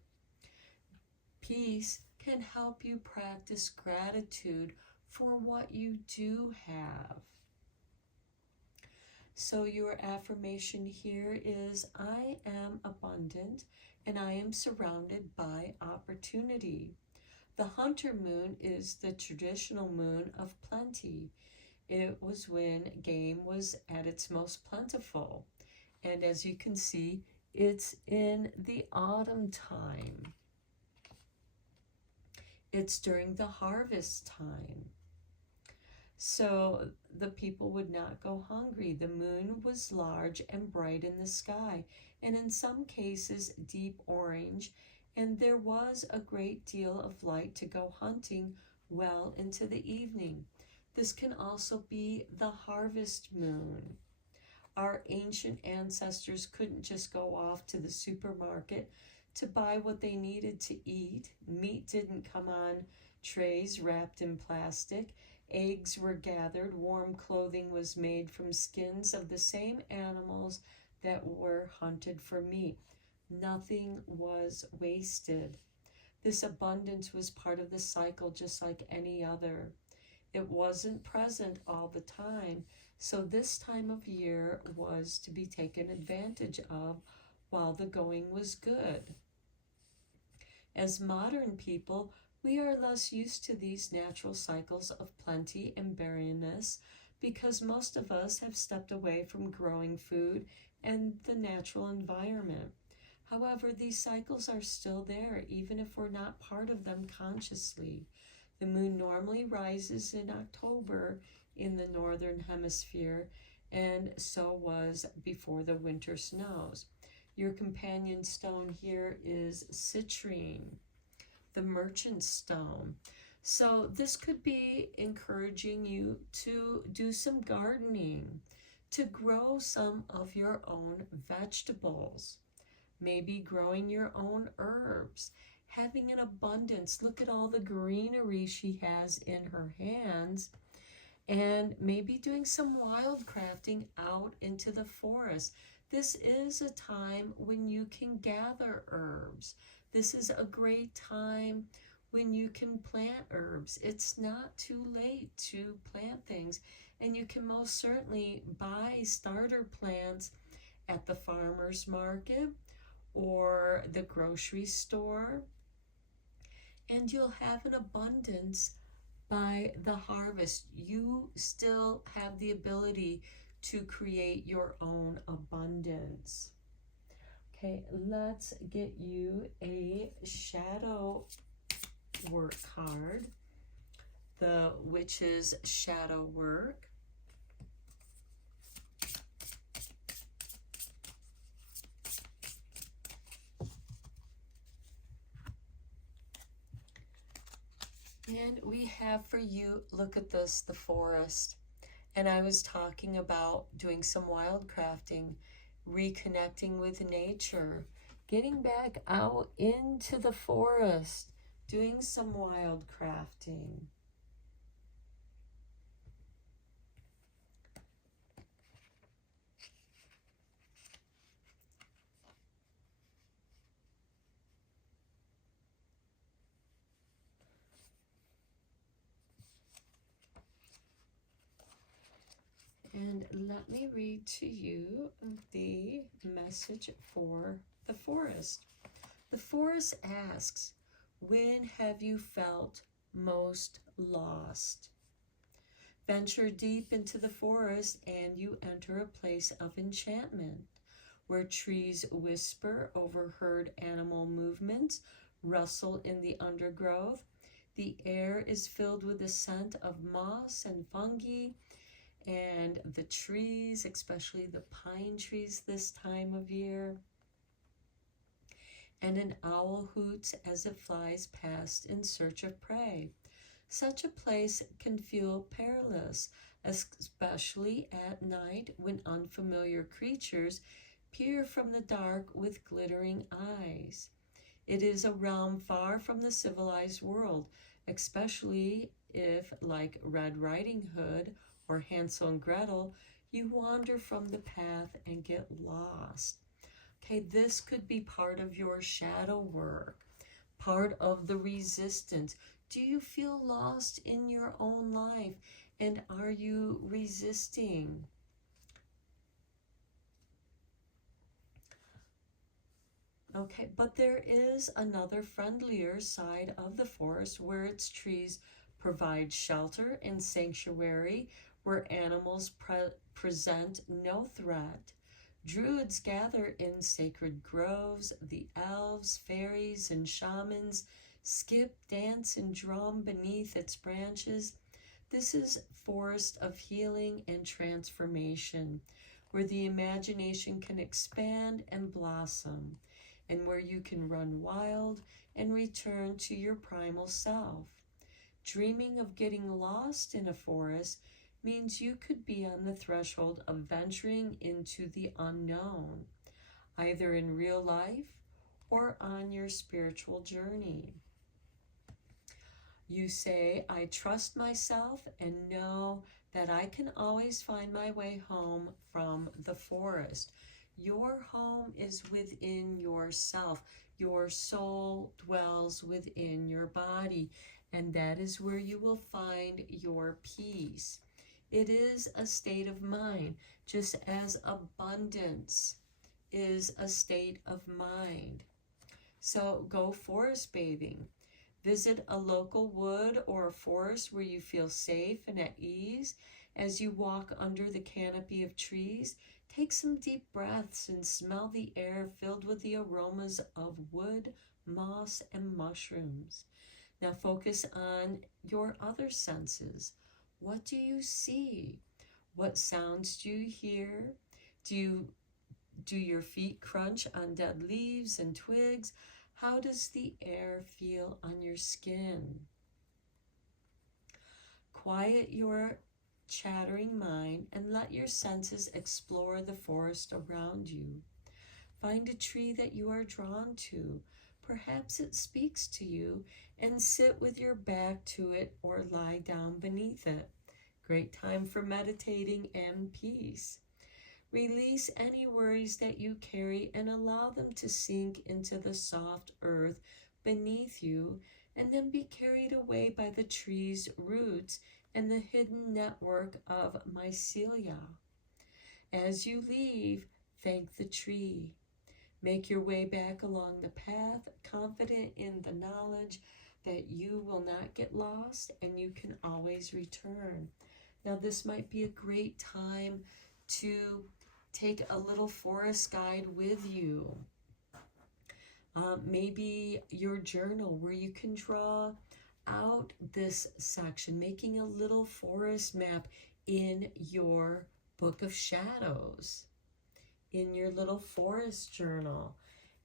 Peace can help you practice gratitude for what you do have. So your affirmation here is, I am abundant and I am surrounded by opportunity. The hunter moon is the traditional moon of plenty. It was when game was at its most plentiful. And as you can see, it's in the autumn time. It's during the harvest time. So the people would not go hungry. The moon was large and bright in the sky, and in some cases deep orange, and there was a great deal of light to go hunting well into the evening. This can also be the harvest moon. Our ancient ancestors couldn't just go off to the supermarket to buy what they needed to eat. Meat didn't come on trays wrapped in plastic. Eggs were gathered. Warm clothing was made from skins of the same animals that were hunted for meat. Nothing was wasted. This abundance was part of the cycle just like any other. It wasn't present all the time, so this time of year was to be taken advantage of while the going was good. As modern people, we are less used to these natural cycles of plenty and barrenness because most of us have stepped away from growing food and the natural environment. However, these cycles are still there, even if we're not part of them consciously. The moon normally rises in October in the northern hemisphere, and so was before the winter snows. Your companion stone here is citrine, the merchant stone. So this could be encouraging you to do some gardening, to grow some of your own vegetables, maybe growing your own herbs, having an abundance. Look at all the greenery she has in her hands, and maybe doing some wild crafting out into the forest. This is a time when you can gather herbs. This is a great time when you can plant herbs. It's not too late to plant things, and you can most certainly buy starter plants at the farmer's market or the grocery store, and you'll have an abundance by the harvest. You still have the ability to create your own abundance. Okay, let's get you a shadow work card, the Witch's Shadow Work. And we have for you, look at this, the forest. And I was talking about doing some wild crafting, reconnecting with nature, getting back out into the forest, doing some wild crafting. And let me read to you the message for the forest. The forest asks, when have you felt most lost? Venture deep into the forest and you enter a place of enchantment, where trees whisper over herd animal movements, rustle in the undergrowth. The air is filled with the scent of moss and fungi, and the trees, especially the pine trees this time of year. And an owl hoots as it flies past in search of prey. Such a place can feel perilous, especially at night when unfamiliar creatures peer from the dark with glittering eyes. It is a realm far from the civilized world, especially if, like Red Riding Hood or Hansel and Gretel, you wander from the path and get lost. Okay, this could be part of your shadow work, part of the resistance. Do you feel lost in your own life? And are you resisting? Okay, but there is another friendlier side of the forest where its trees provide shelter and sanctuary, where animals present no threat. Druids gather in sacred groves. The elves, fairies, and shamans skip, dance, and drum beneath its branches. This is forest of healing and transformation, where the imagination can expand and blossom, and where you can run wild and return to your primal self. Dreaming of getting lost in a forest means you could be on the threshold of venturing into the unknown, either in real life or on your spiritual journey. You say, I trust myself and know that I can always find my way home from the forest. Your home is within yourself. Your soul dwells within your body, and that is where you will find your peace. It is a state of mind, just as abundance is a state of mind. So go forest bathing. Visit a local wood or a forest where you feel safe and at ease. As you walk under the canopy of trees, take some deep breaths and smell the air filled with the aromas of wood, moss, and mushrooms. Now focus on your other senses. What do you see? What sounds do you hear? Do your feet crunch on dead leaves and twigs? How does the air feel on your skin? Quiet your chattering mind and let your senses explore the forest around you. Find a tree that you are drawn to. Perhaps it speaks to you, and sit with your back to it or lie down beneath it. Great time for meditating and peace. Release any worries that you carry and allow them to sink into the soft earth beneath you, and then be carried away by the tree's roots and the hidden network of mycelia. As you leave, thank the tree. Make your way back along the path, confident in the knowledge that you will not get lost and you can always return. Now, this might be a great time to take a little forest guide with you. Maybe your journal where you can draw out this section, making a little forest map in your book of shadows, in your little forest journal.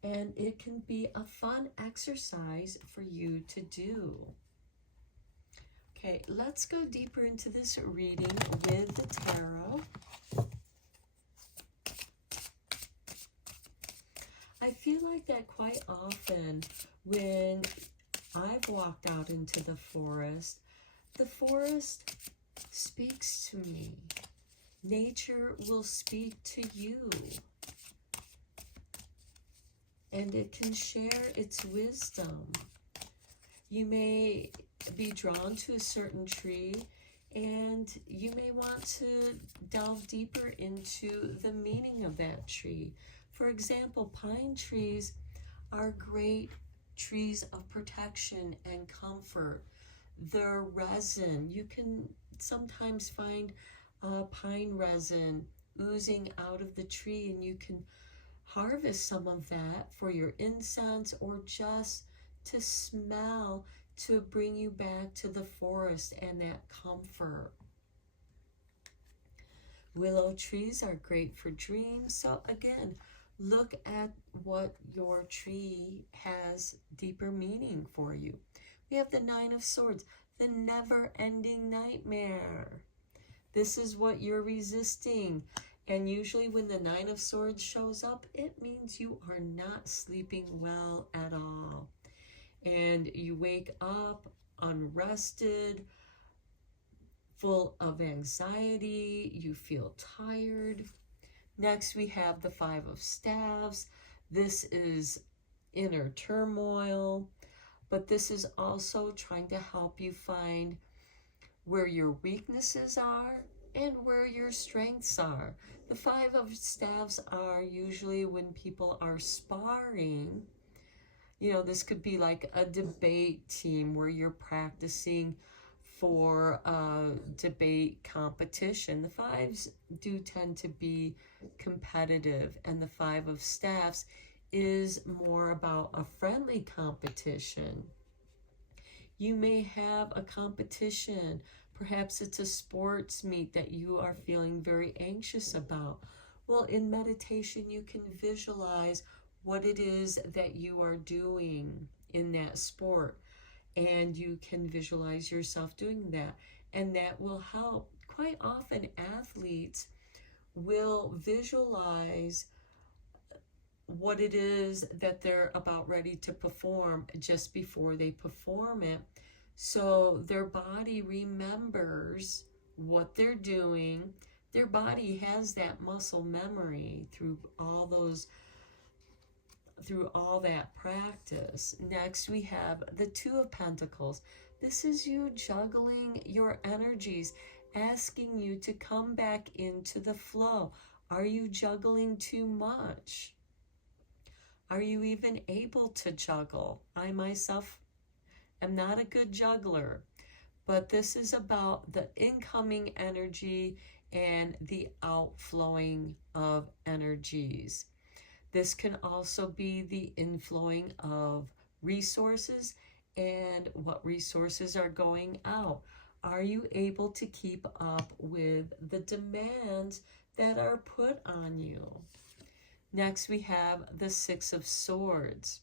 And it can be a fun exercise for you to do. Okay, let's go deeper into this reading with the tarot. I feel like that quite often when I've walked out into the forest speaks to me. Nature will speak to you. And it can share its wisdom. You may be drawn to a certain tree And you may want to delve deeper into the meaning of that tree. For example, pine trees are great trees of protection and comfort. Their resin, you can sometimes find pine resin oozing out of the tree, and you can harvest some of that for your incense or just to smell, to bring you back to the forest and that comfort. Willow trees are great for dreams. So again, look at what your tree has deeper meaning for you. We have the Nine of Swords, the never-ending nightmare. This is what you're resisting. And usually when the Nine of Swords shows up, it means you are not sleeping well at all. And you wake up unrested, full of anxiety, you feel tired. Next, we have the Five of Staves. This is inner turmoil, but this is also trying to help you find where your weaknesses are and where your strengths are. The Five of Staves are usually when people are sparring. You know, this could be like a debate team where you're practicing for a debate competition. The fives do tend to be competitive, and the Five of Staffs is more about a friendly competition. You may have a competition. Perhaps it's a sports meet that you are feeling very anxious about. Well, in meditation, you can visualize what it is that you are doing in that sport, and you can visualize yourself doing that, and that will help. Quite often athletes will visualize what it is that they're about ready to perform just before they perform it, so their body remembers what they're doing. Their body has that muscle memory through all that practice. Next, we have the Two of Pentacles. This is you juggling your energies, asking you to come back into the flow. Are you juggling too much? Are you even able to juggle? I myself am not a good juggler, but this is about the incoming energy and the outflowing of energies. This can also be the inflowing of resources and what resources are going out. Are you able to keep up with the demands that are put on you? Next, we have the Six of Swords.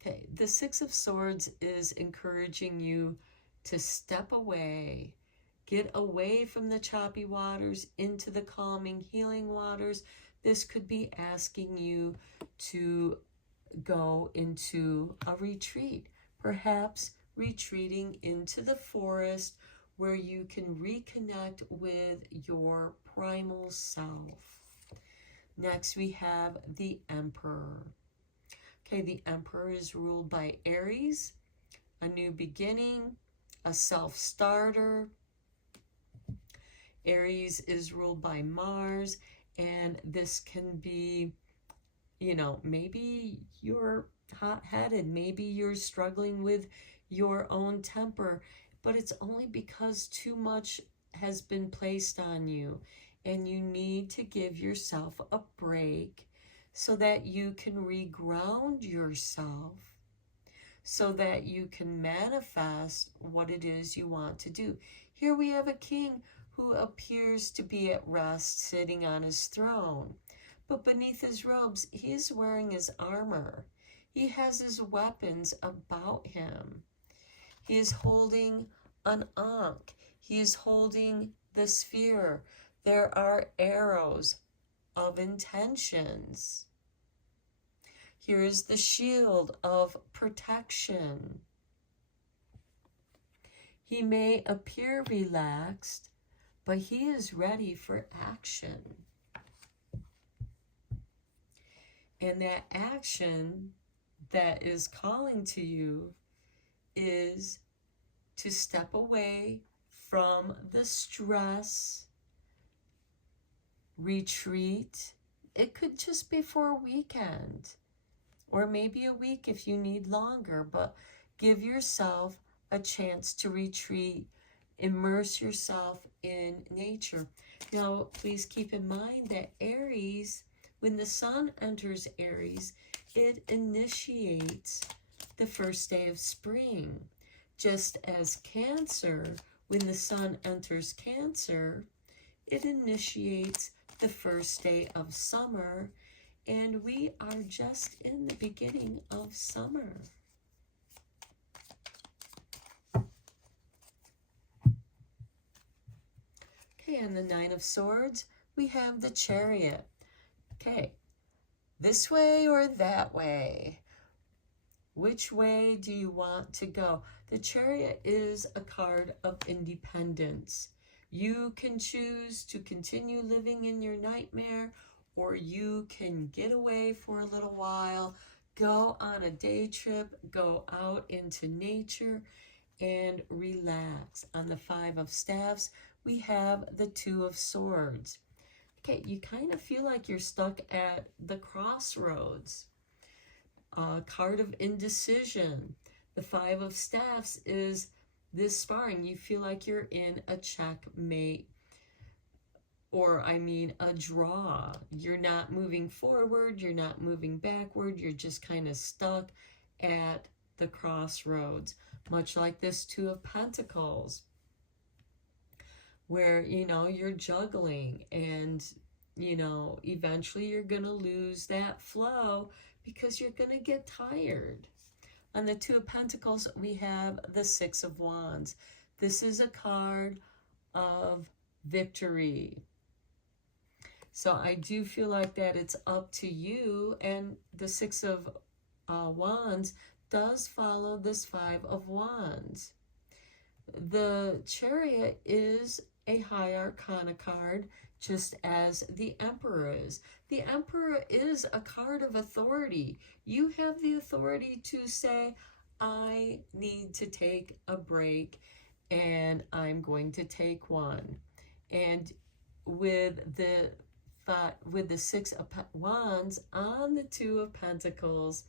Okay, the Six of Swords is encouraging you to step away, get away from the choppy waters into the calming, healing waters. This could be asking you to go into a retreat, perhaps retreating into the forest where you can reconnect with your primal self. Next, we have the Emperor. Okay, the Emperor is ruled by Aries, a new beginning, a self-starter. Aries is ruled by Mars, and this can be, you know, maybe you're hot-headed, maybe you're struggling with your own temper, but it's only because too much has been placed on you, and you need to give yourself a break so that you can reground yourself, so that you can manifest what it is you want to do. Here we have a king who appears to be at rest, sitting on his throne. But beneath his robes, he is wearing his armor. He has his weapons about him. He is holding an ankh. He is holding the sphere. There are arrows of intentions. Here is the shield of protection. He may appear relaxed, but he is ready for action. And that action that is calling to you is to step away from the stress, retreat. It could just be for a weekend, or maybe a week if you need longer, but give yourself a chance to retreat. Immerse yourself in nature. Now, please keep in mind that Aries, when the sun enters Aries, it initiates the first day of spring. Just as Cancer, when the sun enters Cancer, it initiates the first day of summer, and we are just in the beginning of summer. Okay, and the Nine of Swords, we have the Chariot. Okay, this way or that way? Which way do you want to go? The Chariot is a card of independence. You can choose to continue living in your nightmare, or you can get away for a little while, go on a day trip, go out into nature, and relax. On the Five of Staffs, we have the Two of Swords. Okay, you kind of feel like you're stuck at the crossroads. Card of indecision. The Five of Staffs is this sparring. You feel like you're in a checkmate, or a draw. You're not moving forward, you're not moving backward, you're just kind of stuck at the crossroads, much like this Two of Pentacles, where, you're juggling, and, eventually you're going to lose that flow because you're going to get tired. On the Two of Pentacles, we have the Six of Wands. This is a card of victory. So I do feel like that it's up to you, and the Six of Wands does follow this Five of Wands. The Chariot is a high arcana card, just as the Emperor is. The Emperor is a card of authority. You have the authority to say, I need to take a break, and I'm going to take one. And with the Six of Wands on the Two of Pentacles,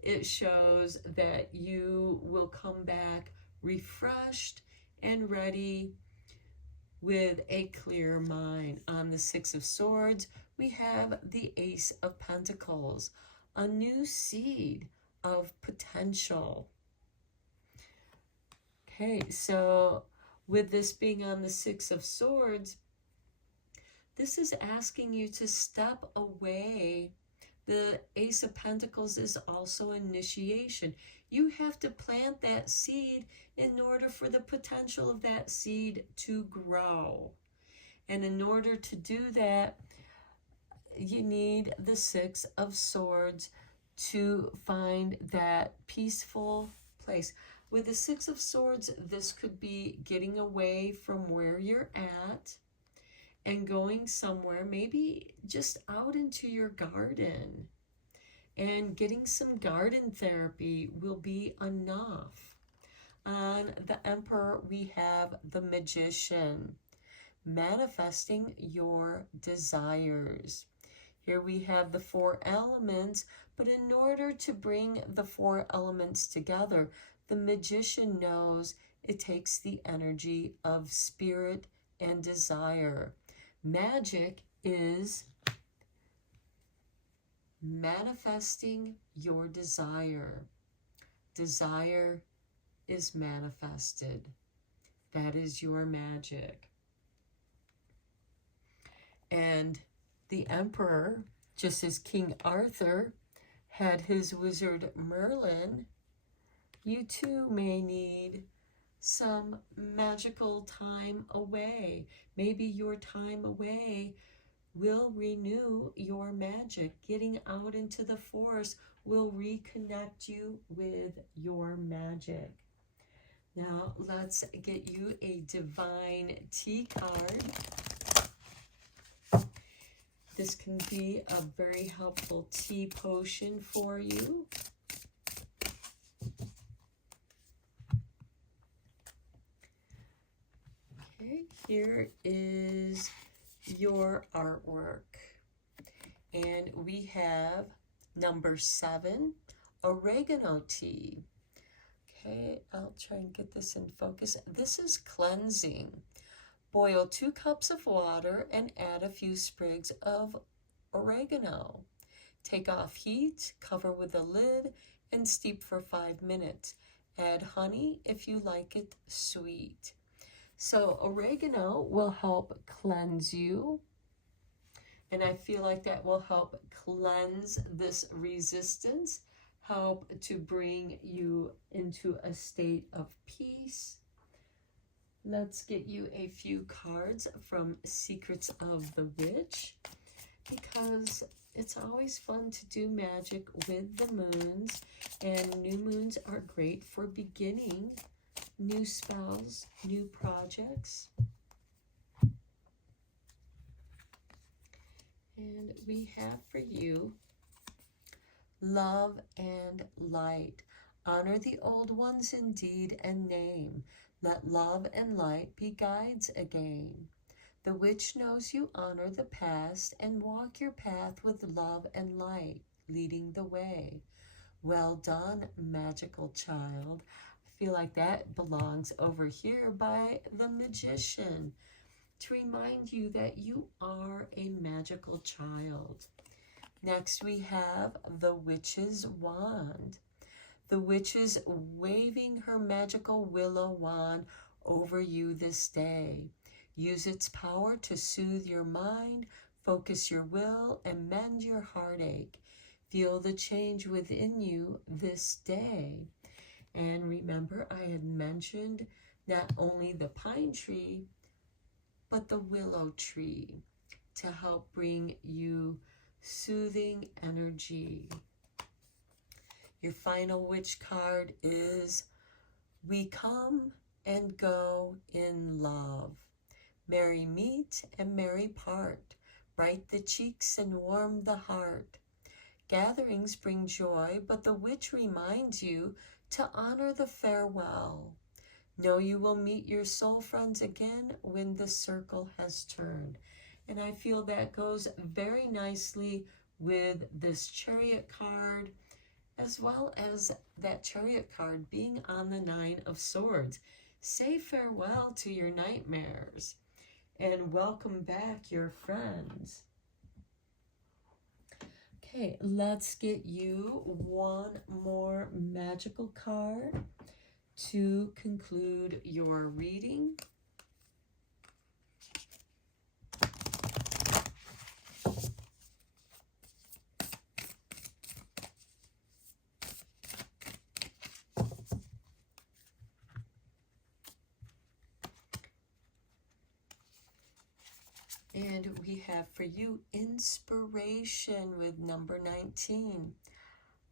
it shows that you will come back refreshed and ready with a clear mind. On the Six of Swords, we have the Ace of Pentacles, a new seed of potential. Okay, so with this being on the Six of Swords, this is asking you to step away. The Ace of Pentacles is also initiation. You have to plant that seed in order for the potential of that seed to grow. And in order to do that, you need the Six of Swords to find that peaceful place. With the Six of Swords, this could be getting away from where you're at and going somewhere, maybe just out into your garden. And getting some garden therapy will be enough. On the Emperor, we have the Magician, manifesting your desires. Here we have the four elements, but in order to bring the four elements together, the Magician knows it takes the energy of spirit and desire. Magic is manifesting your desire. Desire is manifested. That is your magic. And the Emperor, just as King Arthur had his wizard Merlin, you too may need some magical time away. Maybe your time away will renew your magic. Getting out into the forest will reconnect you with your magic. Now let's get you a divine tea card. This can be a very helpful tea potion for you. here is your artwork. And we have number 7, oregano tea. Okay, I'll try and get this in focus. This is cleansing. Boil 2 cups of water and add a few sprigs of oregano. Take off heat, cover with a lid, and steep for 5 minutes. Add honey if you like it sweet. So oregano will help cleanse you. And I feel like that will help cleanse this resistance, help to bring you into a state of peace. Let's get you a few cards from Secrets of the Witch, because it's always fun to do magic with the moons, and new moons are great for beginning new spells, new projects. And we have for you love and light. Honor the old ones in deed and name. Let love and light be guides again. The witch knows you honor the past and walk your path with love and light, leading the way. Well done, magical child. I feel like that belongs over here by the magician, to remind you that you are a magical child. Next we have the witch's wand. The witch is waving her magical willow wand over you this day. Use its power to soothe your mind, focus your will, and mend your heartache. Feel the change within you this day. And remember, I had mentioned not only the pine tree, but the willow tree to help bring you soothing energy. Your final witch card is We Come and Go in Love. Merry meet and merry part, bright the cheeks and warm the heart. Gatherings bring joy, but the witch reminds you to honor the farewell. Know you will meet your soul friends again when the circle has turned. And I feel that goes very nicely with this Chariot card, as well as that Chariot card being on the 9 of Swords. Say farewell to your nightmares and welcome back your friends. Okay, let's get you one more magical card to conclude your reading. And we have for you inspiration with number 19.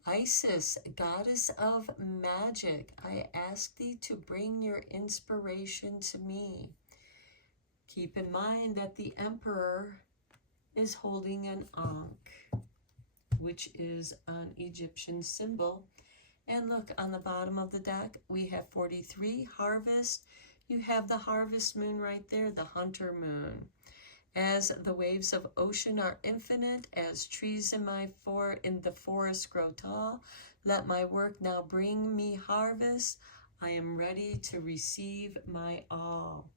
Isis, goddess of magic, I ask thee to bring your inspiration to me. Keep in mind that the emperor is holding an ankh, which is an Egyptian symbol. And look, on the bottom of the deck, we have 43, harvest. You have the harvest moon right there, the hunter moon. As the waves of ocean are infinite, as trees in the forest grow tall, let my work now bring me harvest. I am ready to receive my all.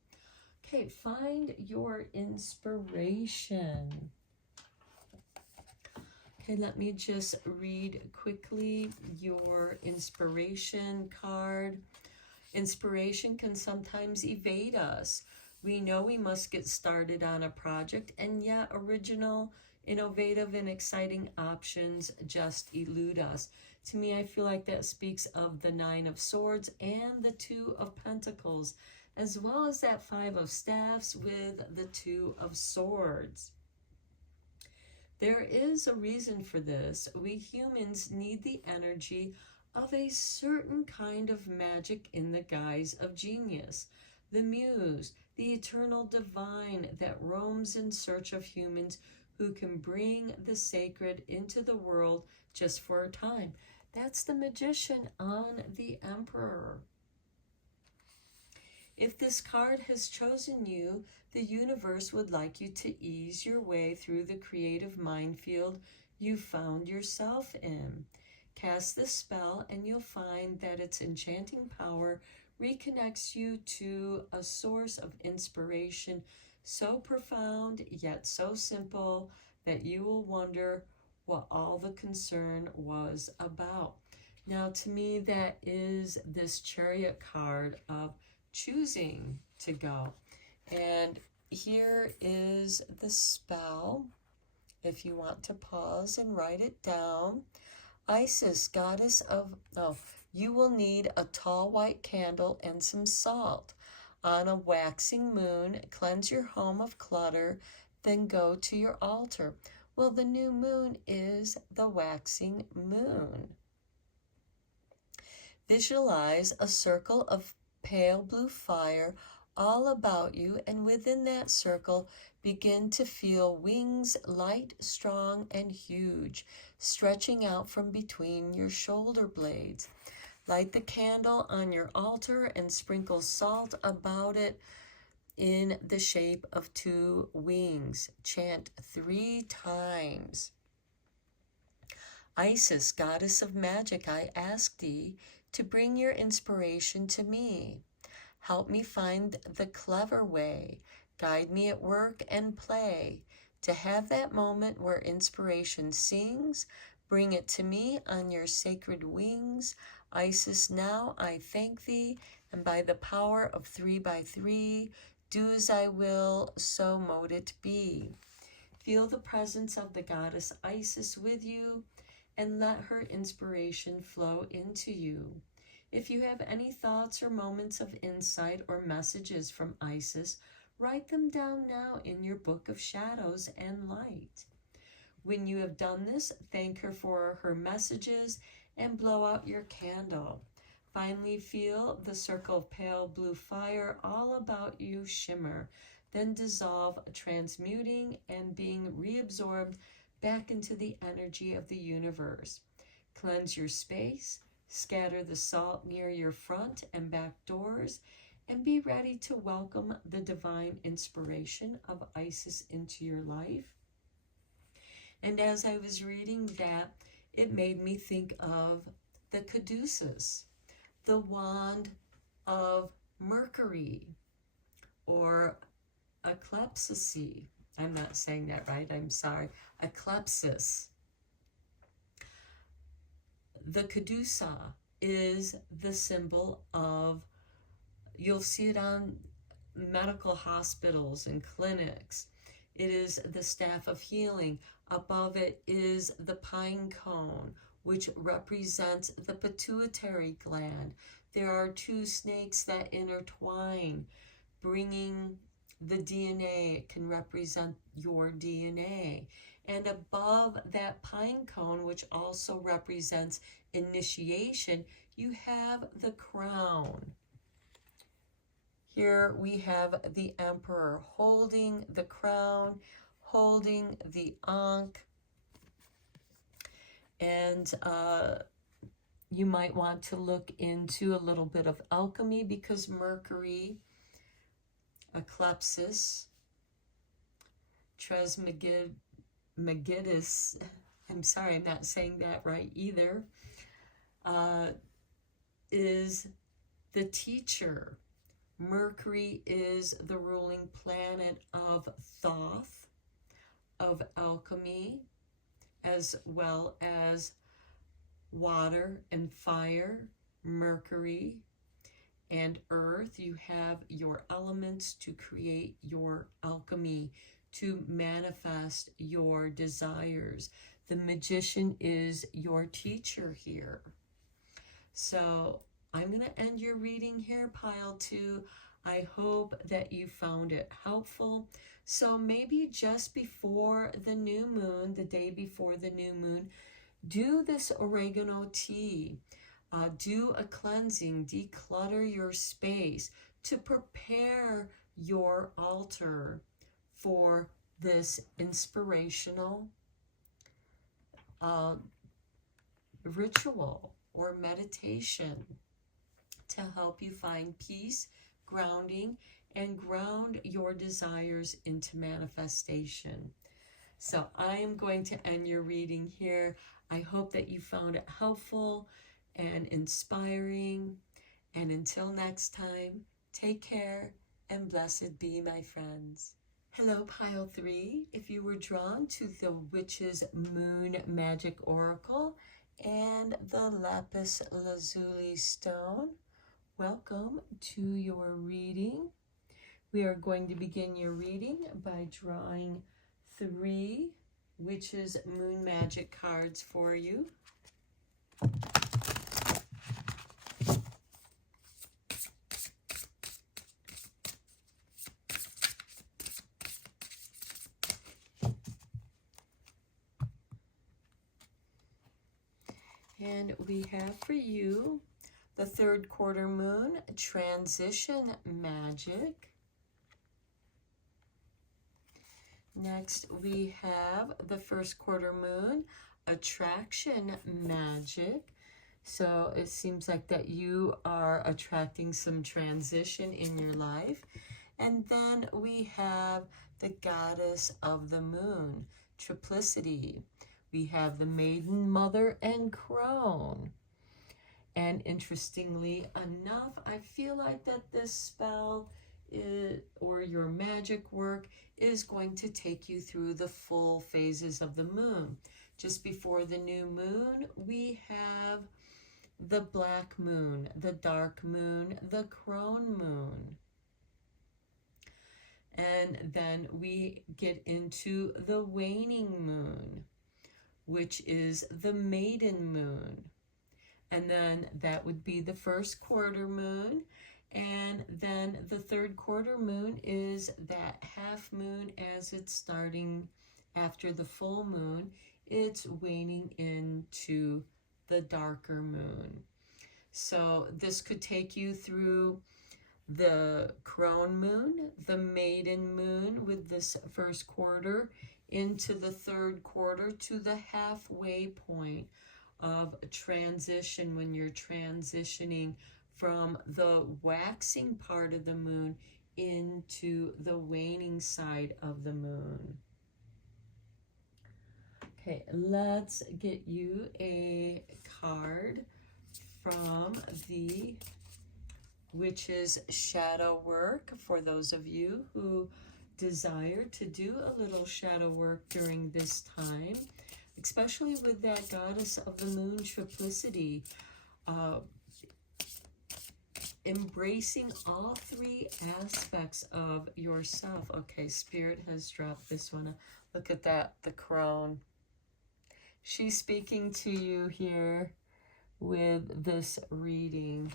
Okay, find your inspiration. Okay, let me just read quickly your inspiration card. Inspiration can sometimes evade us. We know we must get started on a project, and yet original, innovative, and exciting options just elude us. To me, I feel like that speaks of the 9 of Swords and the 2 of Pentacles, as well as that 5 of Staffs with the 2 of Swords. There is a reason for this. We humans need the energy of a certain kind of magic in the guise of genius. The muse, the eternal divine that roams in search of humans who can bring the sacred into the world just for a time. That's the magician on the emperor. If this card has chosen you, the universe would like you to ease your way through the creative minefield you found yourself in. Cast this spell and you'll find that its enchanting power reconnects you to a source of inspiration so profound yet so simple that you will wonder what all the concern was about. Now, to me, that is this Chariot card of choosing to go. And here is the spell, if you want to pause and write it down. Isis, goddess of, you will need a tall white candle and some salt. On a waxing moon, cleanse your home of clutter, then go to your altar. Well, the new moon is the waxing moon. Visualize a circle of pale blue fire all about you, and within that circle, begin to feel wings light, strong, and huge, stretching out from between your shoulder blades. Light the candle on your altar and sprinkle salt about it in the shape of 2 wings. Chant 3 times. Isis, goddess of magic, I ask thee to bring your inspiration to me. Help me find the clever way. Guide me at work and play. To have that moment where inspiration sings, bring it to me on your sacred wings. Isis, now I thank thee, and by the power of 3 by 3, do as I will, so mote it be. Feel the presence of the goddess Isis with you, and let her inspiration flow into you. If you have any thoughts or moments of insight or messages from Isis, write them down now in your book of shadows and light. When you have done this, thank her for her messages and blow out your candle. Finally, feel the circle of pale blue fire all about you shimmer, then dissolve, transmuting and being reabsorbed back into the energy of the universe. Cleanse your space, scatter the salt near your front and back doors, and be ready to welcome the divine inspiration of Isis into your life. And as I was reading that, it made me think of the caduceus, the wand of Mercury, or eclipsy. I'm not saying that right, I'm sorry. Eclipsis. The caduceus is the symbol of, you'll see it on medical hospitals and clinics. It is the staff of healing. Above it is the pine cone, which represents the pituitary gland. There are 2 snakes that intertwine, bringing the DNA. It can represent your DNA. And above that pine cone, which also represents initiation, you have the crown. Here we have the emperor holding the crown, holding the ankh. And you might want to look into a little bit of alchemy, because Mercury, eclipsis, Trismegistus, I'm sorry, I'm not saying that right either, is the teacher. Mercury is the ruling planet of Thoth, of alchemy, as well as water and fire, Mercury, and earth. You have your elements to create your alchemy, to manifest your desires. The magician is your teacher here. So I'm going to end your reading here, pile 2. I hope that you found it helpful. So maybe just before the new moon, the day before the new moon, do this oregano tea. Do a cleansing, declutter your space to prepare your altar for this inspirational ritual or meditation to help you find peace, grounding, and ground your desires into manifestation. So I am going to end your reading here. I hope that you found it helpful and inspiring. And until next time, take care and blessed be, my friends. Hello, Pile 3. If you were drawn to the Witch's Moon Magic Oracle and the Lapis Lazuli Stone, welcome to your reading. We are going to begin your reading by drawing 3 Witch's Moon Magic cards for you. And we have for you the 3rd quarter moon, transition magic. Next, we have the 1st quarter moon, attraction magic. So it seems like that you are attracting some transition in your life. And then we have the goddess of the moon, triplicity. We have the maiden, mother, and crone. And interestingly enough, I feel like that this spell or your magic work is going to take you through the full phases of the moon. Just before the new moon, we have the black moon, the dark moon, the crone moon. And then we get into the waning moon, which is the maiden moon. And then that would be the 1st quarter moon. And then the 3rd quarter moon is that half moon as it's starting after the full moon. It's waning into the darker moon. So this could take you through the crone moon, the maiden moon with this 1st quarter, into the 3rd quarter to the halfway point of transition when you're transitioning from the waxing part of the moon into the waning side of the moon. Okay, let's get you a card from the Witch's Shadow Work for those of you who desire to do a little shadow work during this time, especially with that goddess of the moon triplicity, embracing all 3 aspects of yourself. Okay, Spirit has dropped this one. Look at that, the crone. She's speaking to you here with this reading.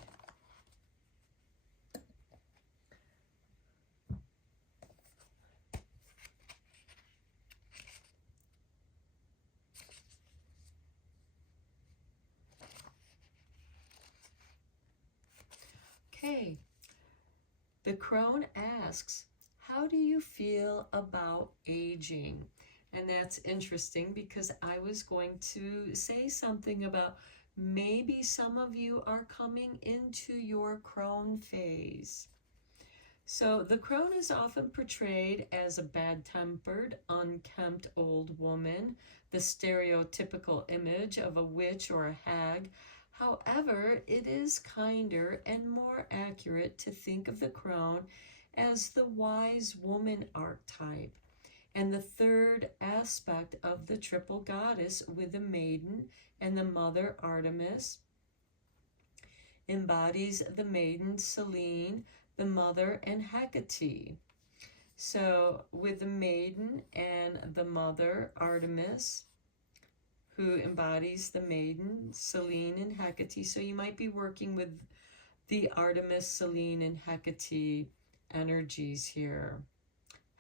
Okay, the crone asks, how do you feel about aging? And that's interesting because I was going to say something about maybe some of you are coming into your crone phase. So the crone is often portrayed as a bad-tempered, unkempt old woman, the stereotypical image of a witch or a hag. However, it is kinder and more accurate to think of the crone as the wise woman archetype, and the 3rd aspect of the triple goddess with the maiden and the mother Artemis embodies the maiden Selene, the mother, and Hecate. So with the maiden and the mother Artemis, who embodies the maiden, Selene, and Hecate. So you might be working with the Artemis, Selene, and Hecate energies here.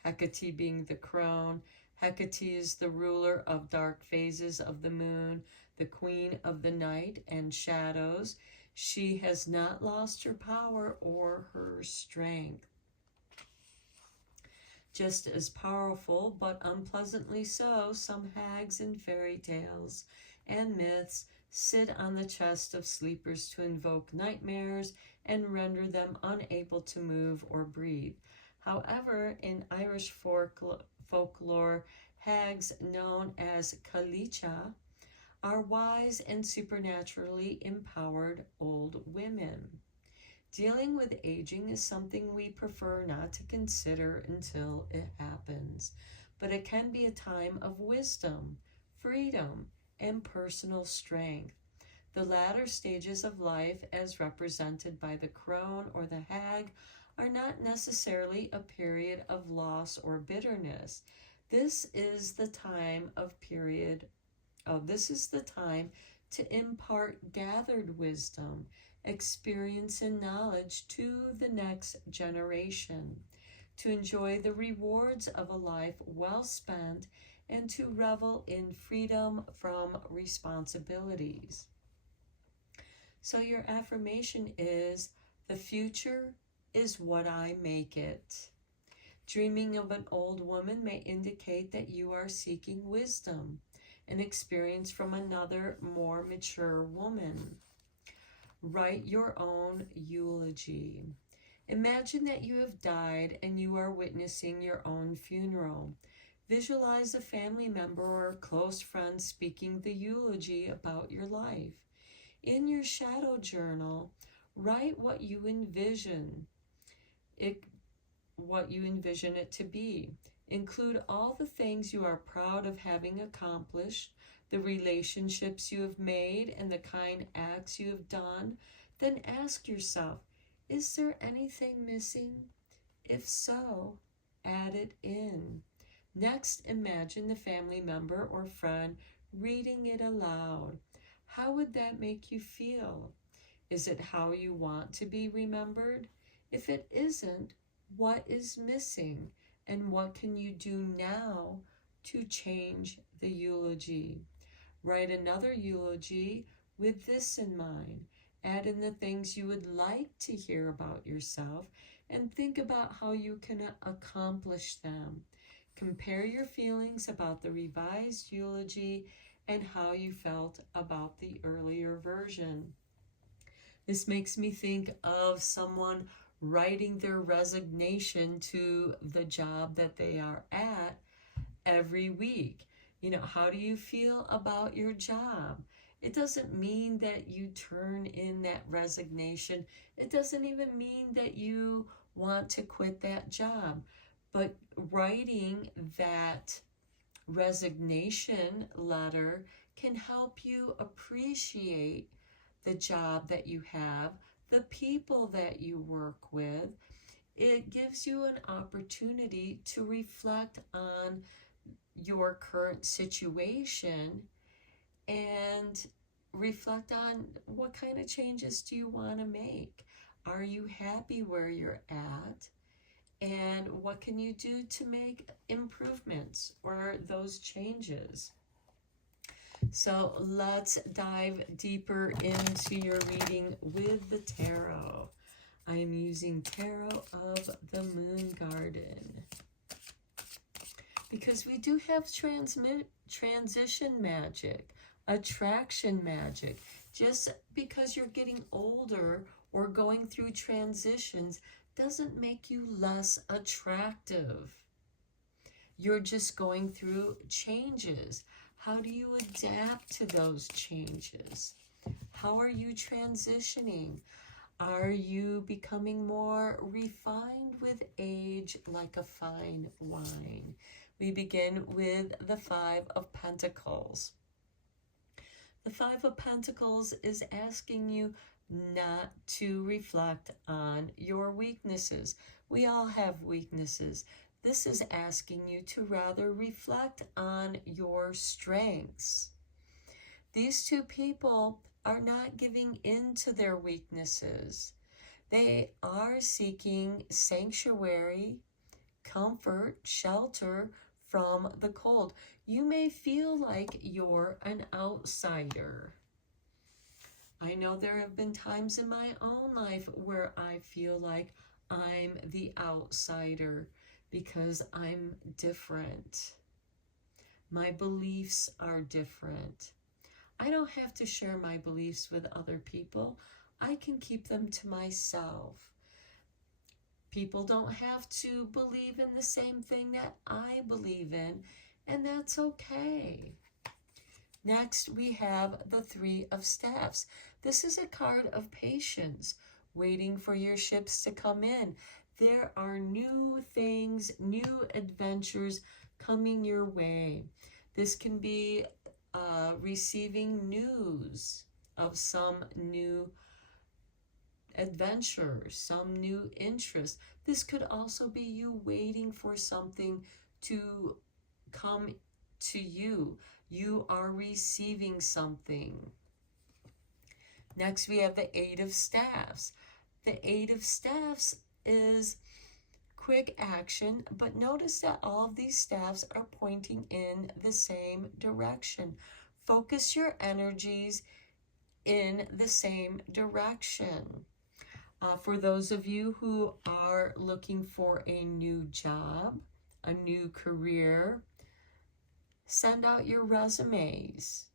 Hecate being the crone. Hecate is the ruler of dark phases of the moon, the queen of the night and shadows. She has not lost her power or her strength. Just as powerful, but unpleasantly so, some hags in fairy tales and myths sit on the chest of sleepers to invoke nightmares and render them unable to move or breathe. However, in Irish folklore, hags known as Cailleach are wise and supernaturally empowered old women. Dealing with aging is something we prefer not to consider until it happens, but it can be a time of wisdom, freedom, and personal strength. The latter stages of life, as represented by the crone or the hag, are not necessarily a period of loss or bitterness. This is the time to impart gathered wisdom, experience, and knowledge to the next generation, to enjoy the rewards of a life well spent, and to revel in freedom from responsibilities. So your affirmation is, the future is what I make it. Dreaming of an old woman may indicate that you are seeking wisdom and experience from another, more mature woman. Write your own eulogy. Imagine that you have died and you are witnessing your own funeral. Visualize a family member or close friend speaking the eulogy about your life. In your shadow journal, write what you envision it to be. Include all the things you are proud of having accomplished, the relationships you have made, and the kind acts you have done. Then ask yourself, is there anything missing? If so, add it in. Next, imagine the family member or friend reading it aloud. How would that make you feel? Is it how you want to be remembered? If it isn't, what is missing? And what can you do now to change the eulogy? Write another eulogy with this in mind. Add in the things you would like to hear about yourself and think about how you can accomplish them. Compare your feelings about the revised eulogy and how you felt about the earlier version. This makes me think of someone writing their resignation to the job that they are at every week. How do you feel about your job? It doesn't mean that you turn in that resignation. It doesn't even mean that you want to quit that job. But writing that resignation letter can help you appreciate the job that you have, the people that you work with. It gives you an opportunity to reflect on your current situation and reflect on what kind of changes do you want to make. Are you happy where you're at? And what can you do to make improvements or those changes? So let's dive deeper into your reading with the tarot. I am using Tarot of the Moon Garden because we do have transition magic, attraction magic. Just because you're getting older or going through transitions doesn't make you less attractive. You're just going through changes. How do you adapt to those changes? How are you transitioning? Are you becoming more refined with age, like a fine wine? We begin with the Five of Pentacles. The Five of Pentacles is asking you not to reflect on your weaknesses. We all have weaknesses. This is asking you to rather reflect on your strengths. These two people are not giving in to their weaknesses. They are seeking sanctuary, comfort, shelter from the cold. You may feel like you're an outsider. I know there have been times in my own life where I feel like I'm the outsider because I'm different. My beliefs are different. I don't have to share my beliefs with other people. I can keep them to myself. People don't have to believe in the same thing that I believe in, and that's okay. Next, we have the Three of Staffs. This is a card of patience, waiting for your ships to come in. There are new things, new adventures coming your way. This can be receiving news of some new adventure, some new interest. This could also be you waiting for something to come to you. You are receiving something. Next, we have the Eight of Staffs. The Eight of Staffs is quick action, but notice that all of these staffs are pointing in the same direction. Focus your energies in the same direction. For those of you who are looking for a new job, a new career, send out your resumes.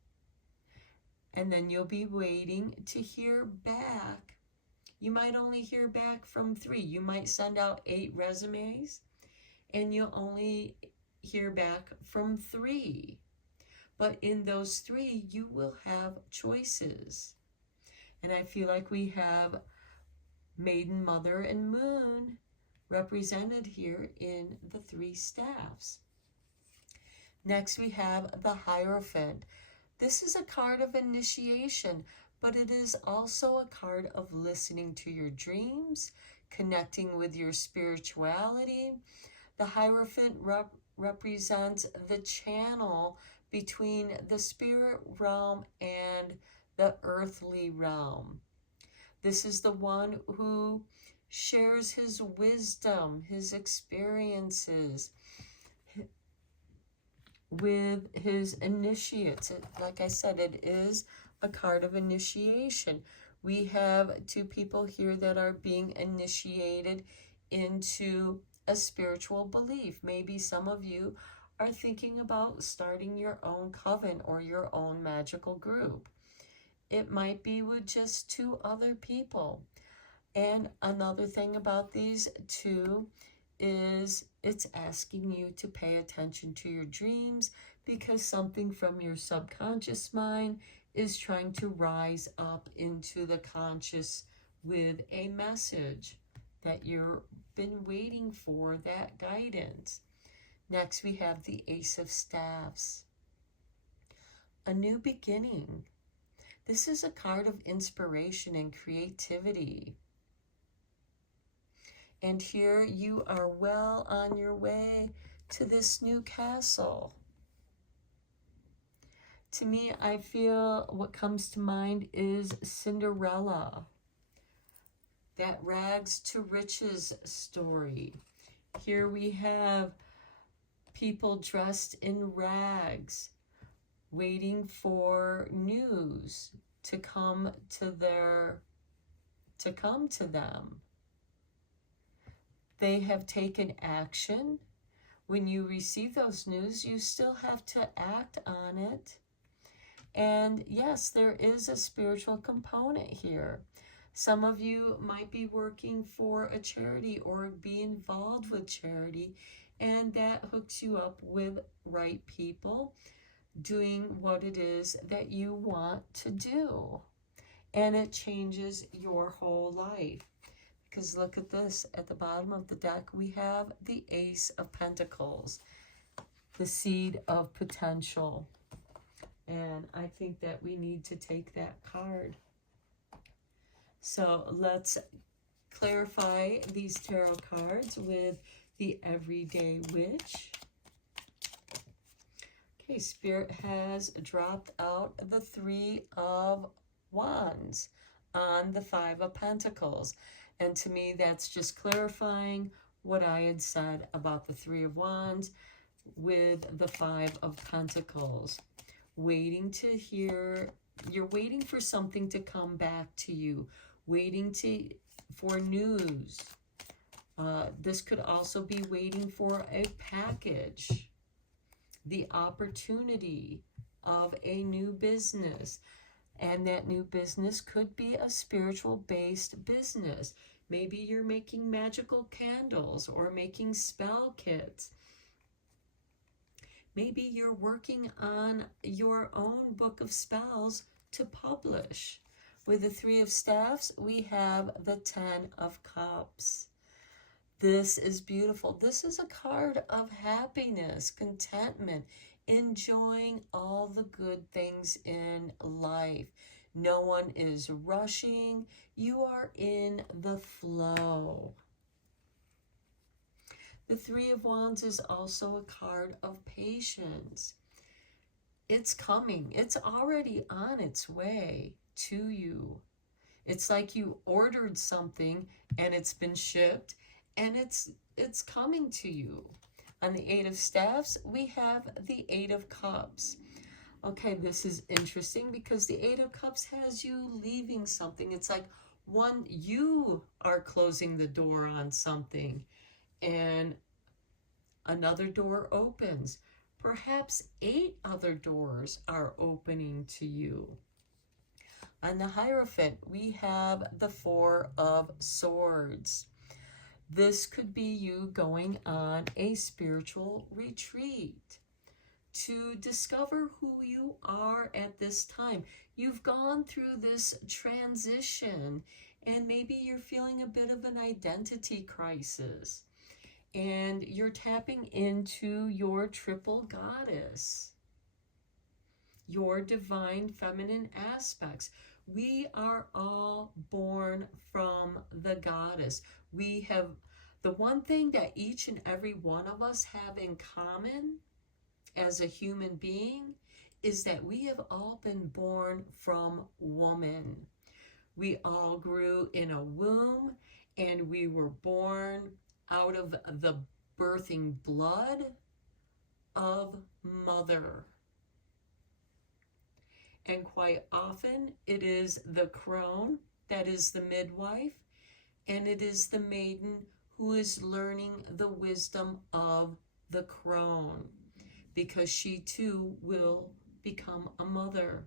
And then you'll be waiting to hear back. You might only hear back from 3. You might send out 8 resumes, and you'll only hear back from 3. But in those 3, you will have choices. And I feel like we have Maiden, Mother, and Moon represented here in the 3 staffs. Next, we have the Hierophant. This is a card of initiation, but it is also a card of listening to your dreams, connecting with your spirituality. The Hierophant represents the channel between the spirit realm and the earthly realm. This is the one who shares his wisdom, his experiences with his initiates. Like I said, it is a card of initiation. We have 2 people here that are being initiated into a spiritual belief. Maybe some of you are thinking about starting your own coven or your own magical group. It might be with just 2 other people. And another thing about these 2 is it's asking you to pay attention to your dreams, because something from your subconscious mind is trying to rise up into the conscious with a message that you've been waiting for, that guidance. Next, we have the Ace of Staffs. A new beginning. This is a card of inspiration and creativity. And here you are well on your way to this new castle. To me, I feel what comes to mind is Cinderella. That rags to riches story. Here we have people dressed in rags, waiting for news to come to them. They have taken action. When you receive those news, you still have to act on it. And yes, there is a spiritual component here. Some of you might be working for a charity or be involved with charity, and that hooks you up with right people doing what it is that you want to do. And it changes your whole life. Because look at this, at the bottom of the deck, we have the Ace of Pentacles, the seed of potential. And I think that we need to take that card. So let's clarify these tarot cards with the Everyday Witch. Okay, Spirit has dropped out the 3 of Wands on the 5 of Pentacles. And to me, that's just clarifying what I had said about the 3 of Wands with the 5 of Pentacles. Waiting to hear, you're waiting for something to come back to you, waiting for news. This could also be waiting for a package, the opportunity of a new business. And that new business could be a spiritual-based business. Maybe you're making magical candles or making spell kits. Maybe you're working on your own book of spells to publish. With the Three of Staffs, we have the Ten of Cups. This is beautiful. This is a card of happiness, contentment, enjoying all the good things in life. No one is rushing. You are in the flow. The Three of Wands is also a card of patience. It's coming. It's already on its way to you. It's like you ordered something and it's been shipped and it's coming to you. On the Eight of Staffs, we have the Eight of Cups. Okay, this is interesting because the Eight of Cups has you leaving something. It's like you are closing the door on something and another door opens. Perhaps 8 other doors are opening to you. On the Hierophant, we have the Four of Swords. This could be you going on a spiritual retreat to discover who you are at this time. You've gone through this transition and maybe you're feeling a bit of an identity crisis. And you're tapping into your triple goddess, your divine feminine aspects. We are all born from the goddess. We have the one thing that each and every one of us have in common as a human being is that we have all been born from woman. We all grew in a womb and we were born out of the birthing blood of mother. And quite often it is the crone that is the midwife, and it is the maiden who is learning the wisdom of the crone, because she too will become a mother.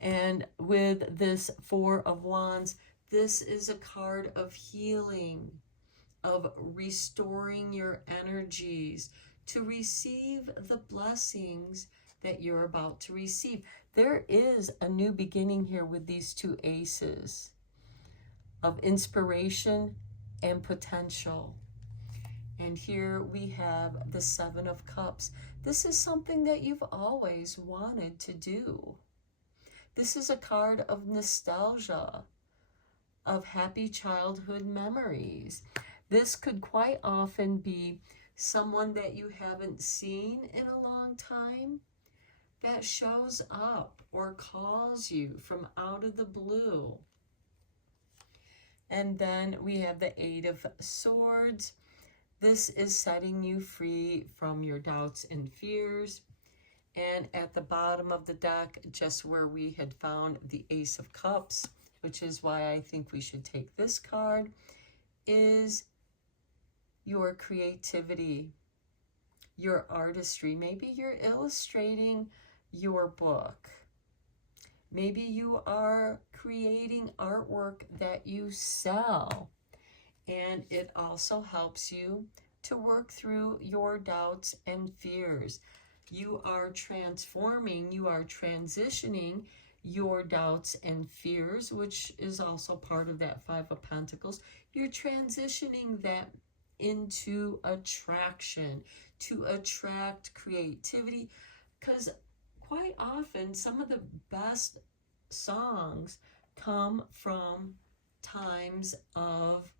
And with this Four of Wands, this is a card of healing, of restoring your energies to receive the blessings that you're about to receive. There is a new beginning here with these two aces of inspiration and potential. And here we have the Seven of Cups. This is something that you've always wanted to do. This is a card of nostalgia, of happy childhood memories. This could quite often be someone that you haven't seen in a long time that shows up or calls you from out of the blue. And then we have the Eight of Swords. This is setting you free from your doubts and fears. And at the bottom of the deck, just where we had found the Ace of Cups, which is why I think we should take this card, is your creativity, your artistry. Maybe you're illustrating your book. Maybe you are creating artwork that you sell. And it also helps you to work through your doubts and fears. You are transforming, you are transitioning your doubts and fears, which is also part of that Five of Pentacles. You're transitioning that into attraction, to attract creativity, because quite often some of the best songs come from times of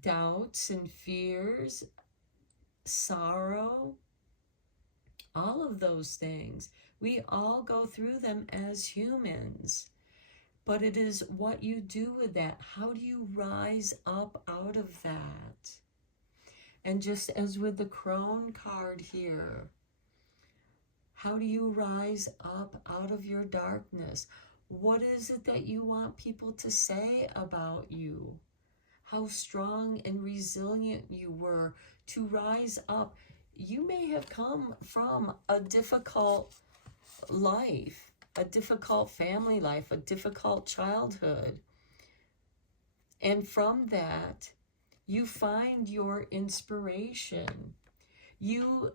doubts and fears, sorrow, all of those things. We all go through them as humans, but it is what you do with that. How do you rise up out of that? And just as with the crone card here, how do you rise up out of your darkness? What is it that you want people to say about you? How strong and resilient you were to rise up. you may have come from a difficult life, a difficult family life, a difficult childhood. And from that, you find your inspiration. You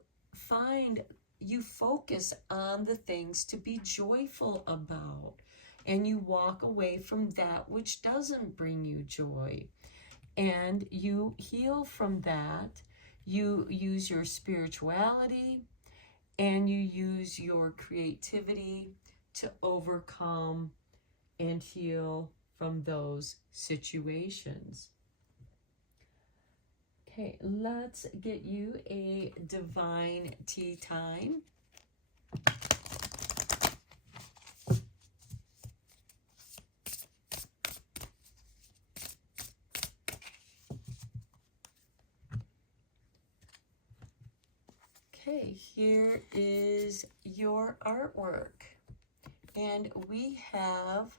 focus on the things to be joyful about, and you walk away from that which doesn't bring you joy, and you heal from that. You use your spirituality and you use your creativity to overcome and heal from those situations. Okay, let's get you a divine tea time. Okay, here is your artwork. And we have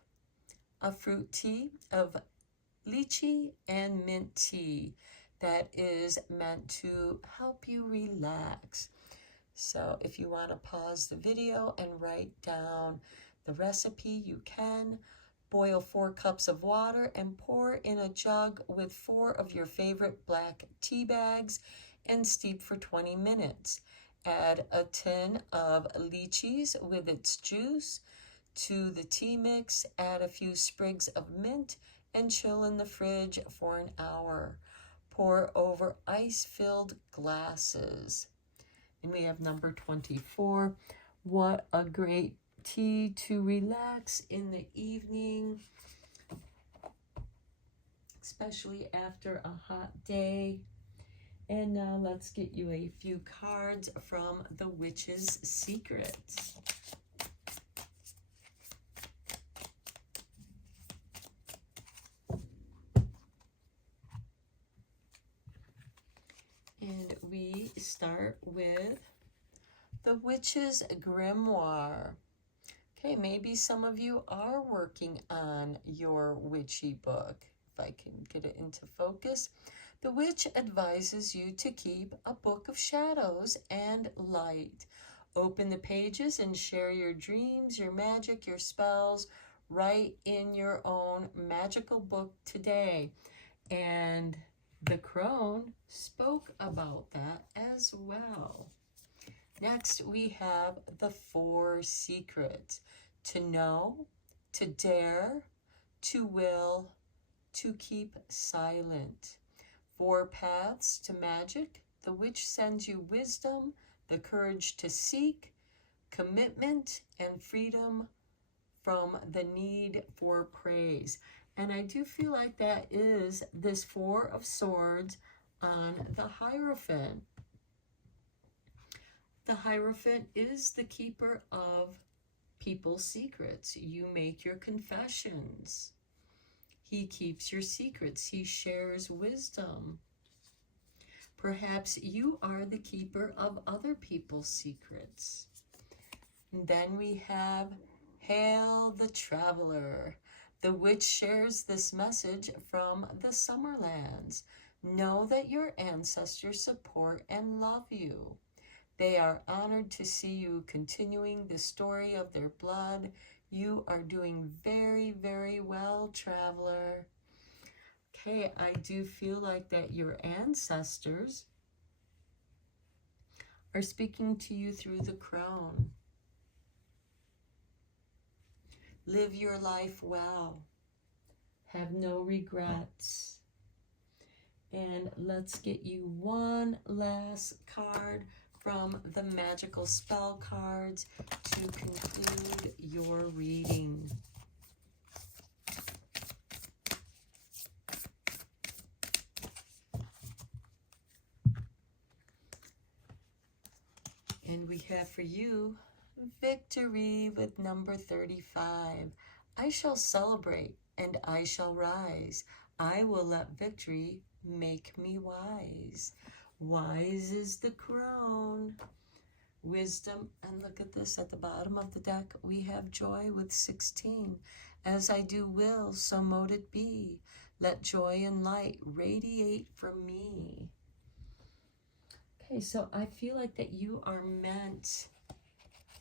a fruit tea of lychee and mint tea that is meant to help you relax. So if you want to pause the video and write down the recipe, you can. Boil 4 cups of water and pour in a jug with 4 of your favorite black tea bags and steep for 20 minutes. Add a tin of lychees with its juice to the tea mix. Add a few sprigs of mint and chill in the fridge for an hour. Pour over ice-filled glasses. And we have number 24. What a great tea to relax in the evening, especially after a hot day. And now let's get you a few cards from The Witch's Secrets. And we start with The Witch's Grimoire. Okay, maybe some of you are working on your witchy book. If I can get it into focus. The witch advises you to keep a book of shadows and light. Open the pages and share your dreams, your magic, your spells. Write in your own magical book today. And the crone spoke about that as well. Next, we have the 4 secrets: to know, to dare, to will, to keep silent. 4 paths to magic. The witch sends you wisdom, the courage to seek, commitment, and freedom from the need for praise. And I do feel like that is this 4 of Swords on the Hierophant. The Hierophant is the keeper of people's secrets. You make your confessions. He keeps your secrets. He shares wisdom. Perhaps you are the keeper of other people's secrets. And then we have Hail the Traveler. The witch shares this message from the Summerlands. Know that your ancestors support and love you. They are honored to see you continuing the story of their blood. You are doing very, very well, traveler. Okay, I do feel like that your ancestors are speaking to you through the crone. Live your life well. Have no regrets. And let's get you one last card from the magical spell cards to conclude your reading. And we have for you victory with number 35. I shall celebrate and I shall rise. I will let victory make me wise. Wise is the crone. Wisdom, and look at this at the bottom of the deck, we have joy with 16. As I do will, so mote it be. Let joy and light radiate from me. Okay, so I feel like that you are meant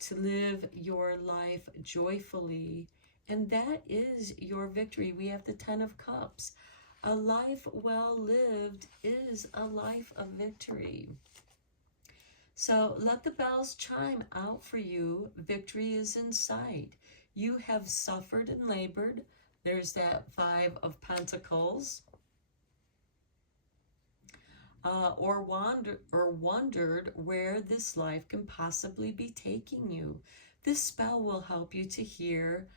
to live your life joyfully, and that is your victory. We have the 10 of Cups. A life well lived is a life of victory. So let the bells chime out for you. Victory is in sight. You have suffered and labored. There's that 5 of Pentacles. Or wondered where this life can possibly be taking you. This spell will help you to hear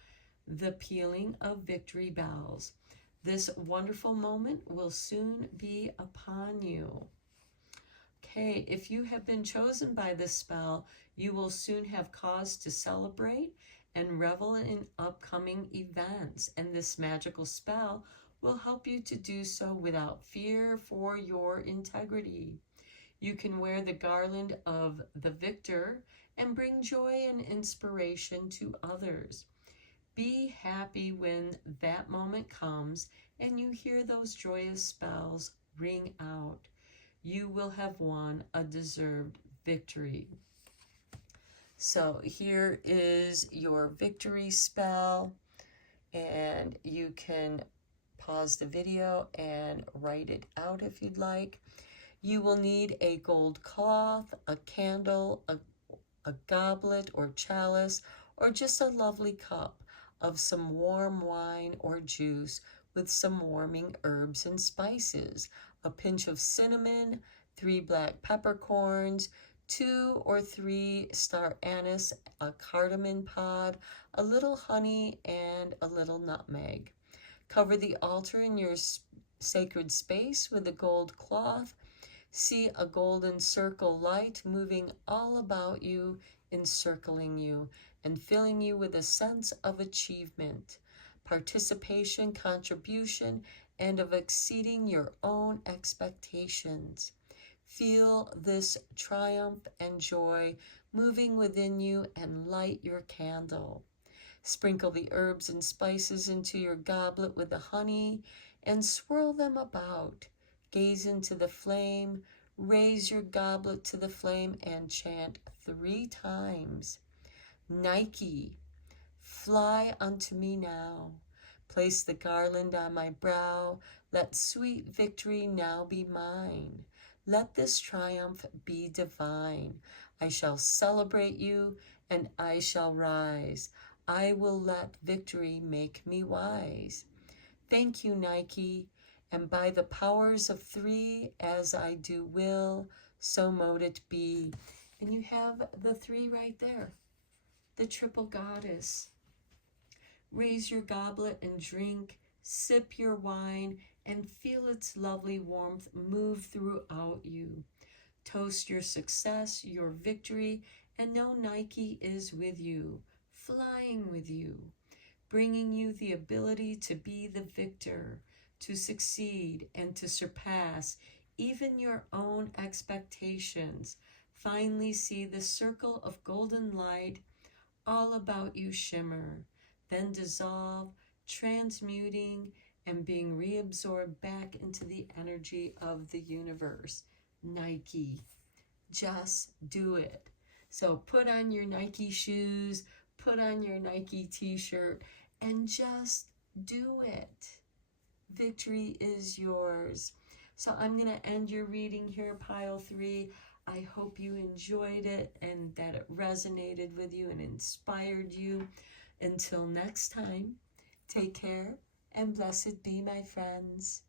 the pealing of victory bells. This wonderful moment will soon be upon you. Okay, if you have been chosen by this spell, you will soon have cause to celebrate and revel in upcoming events, and this magical spell will help you to do so without fear for your integrity. You can wear the garland of the victor and bring joy and inspiration to others. Be happy when that moment comes and you hear those joyous spells ring out. You will have won a deserved victory. So here is your victory spell, and you can pause the video and write it out if you'd like. You will need a gold cloth, a candle, a goblet or chalice, or just a lovely cup of some warm wine or juice with some warming herbs and spices, a pinch of cinnamon, 3 black peppercorns, 2 or 3 star anise, a cardamom pod, a little honey, and a little nutmeg. Cover the altar in your sacred space with a gold cloth. See a golden circle light moving all about you, encircling you, and filling you with a sense of achievement, participation, contribution, and of exceeding your own expectations. Feel this triumph and joy moving within you and light your candle. Sprinkle the herbs and spices into your goblet with the honey and swirl them about. Gaze into the flame, raise your goblet to the flame, and chant 3 times. Nike, fly unto me now. Place the garland on my brow. Let sweet victory now be mine. Let this triumph be divine. I shall celebrate you, and I shall rise. I will let victory make me wise. Thank you, Nike, and by the powers of 3, as I do will, so mote it be. And you have the 3 right there, the triple goddess. Raise your goblet and drink, sip your wine, and feel its lovely warmth move throughout you. Toast your success, your victory, and know Nike is with you, flying with you, bringing you the ability to be the victor, to succeed, and to surpass even your own expectations. Finally see the circle of golden light all about you shimmer, then dissolve, transmuting and being reabsorbed back into the energy of the universe. Nike, just do it. So put on your Nike shoes, put on your Nike t-shirt, and just do it. Victory is yours. So I'm going to end your reading here, pile 3. I hope you enjoyed it and that it resonated with you and inspired you. Until next time, take care and blessed be, my friends.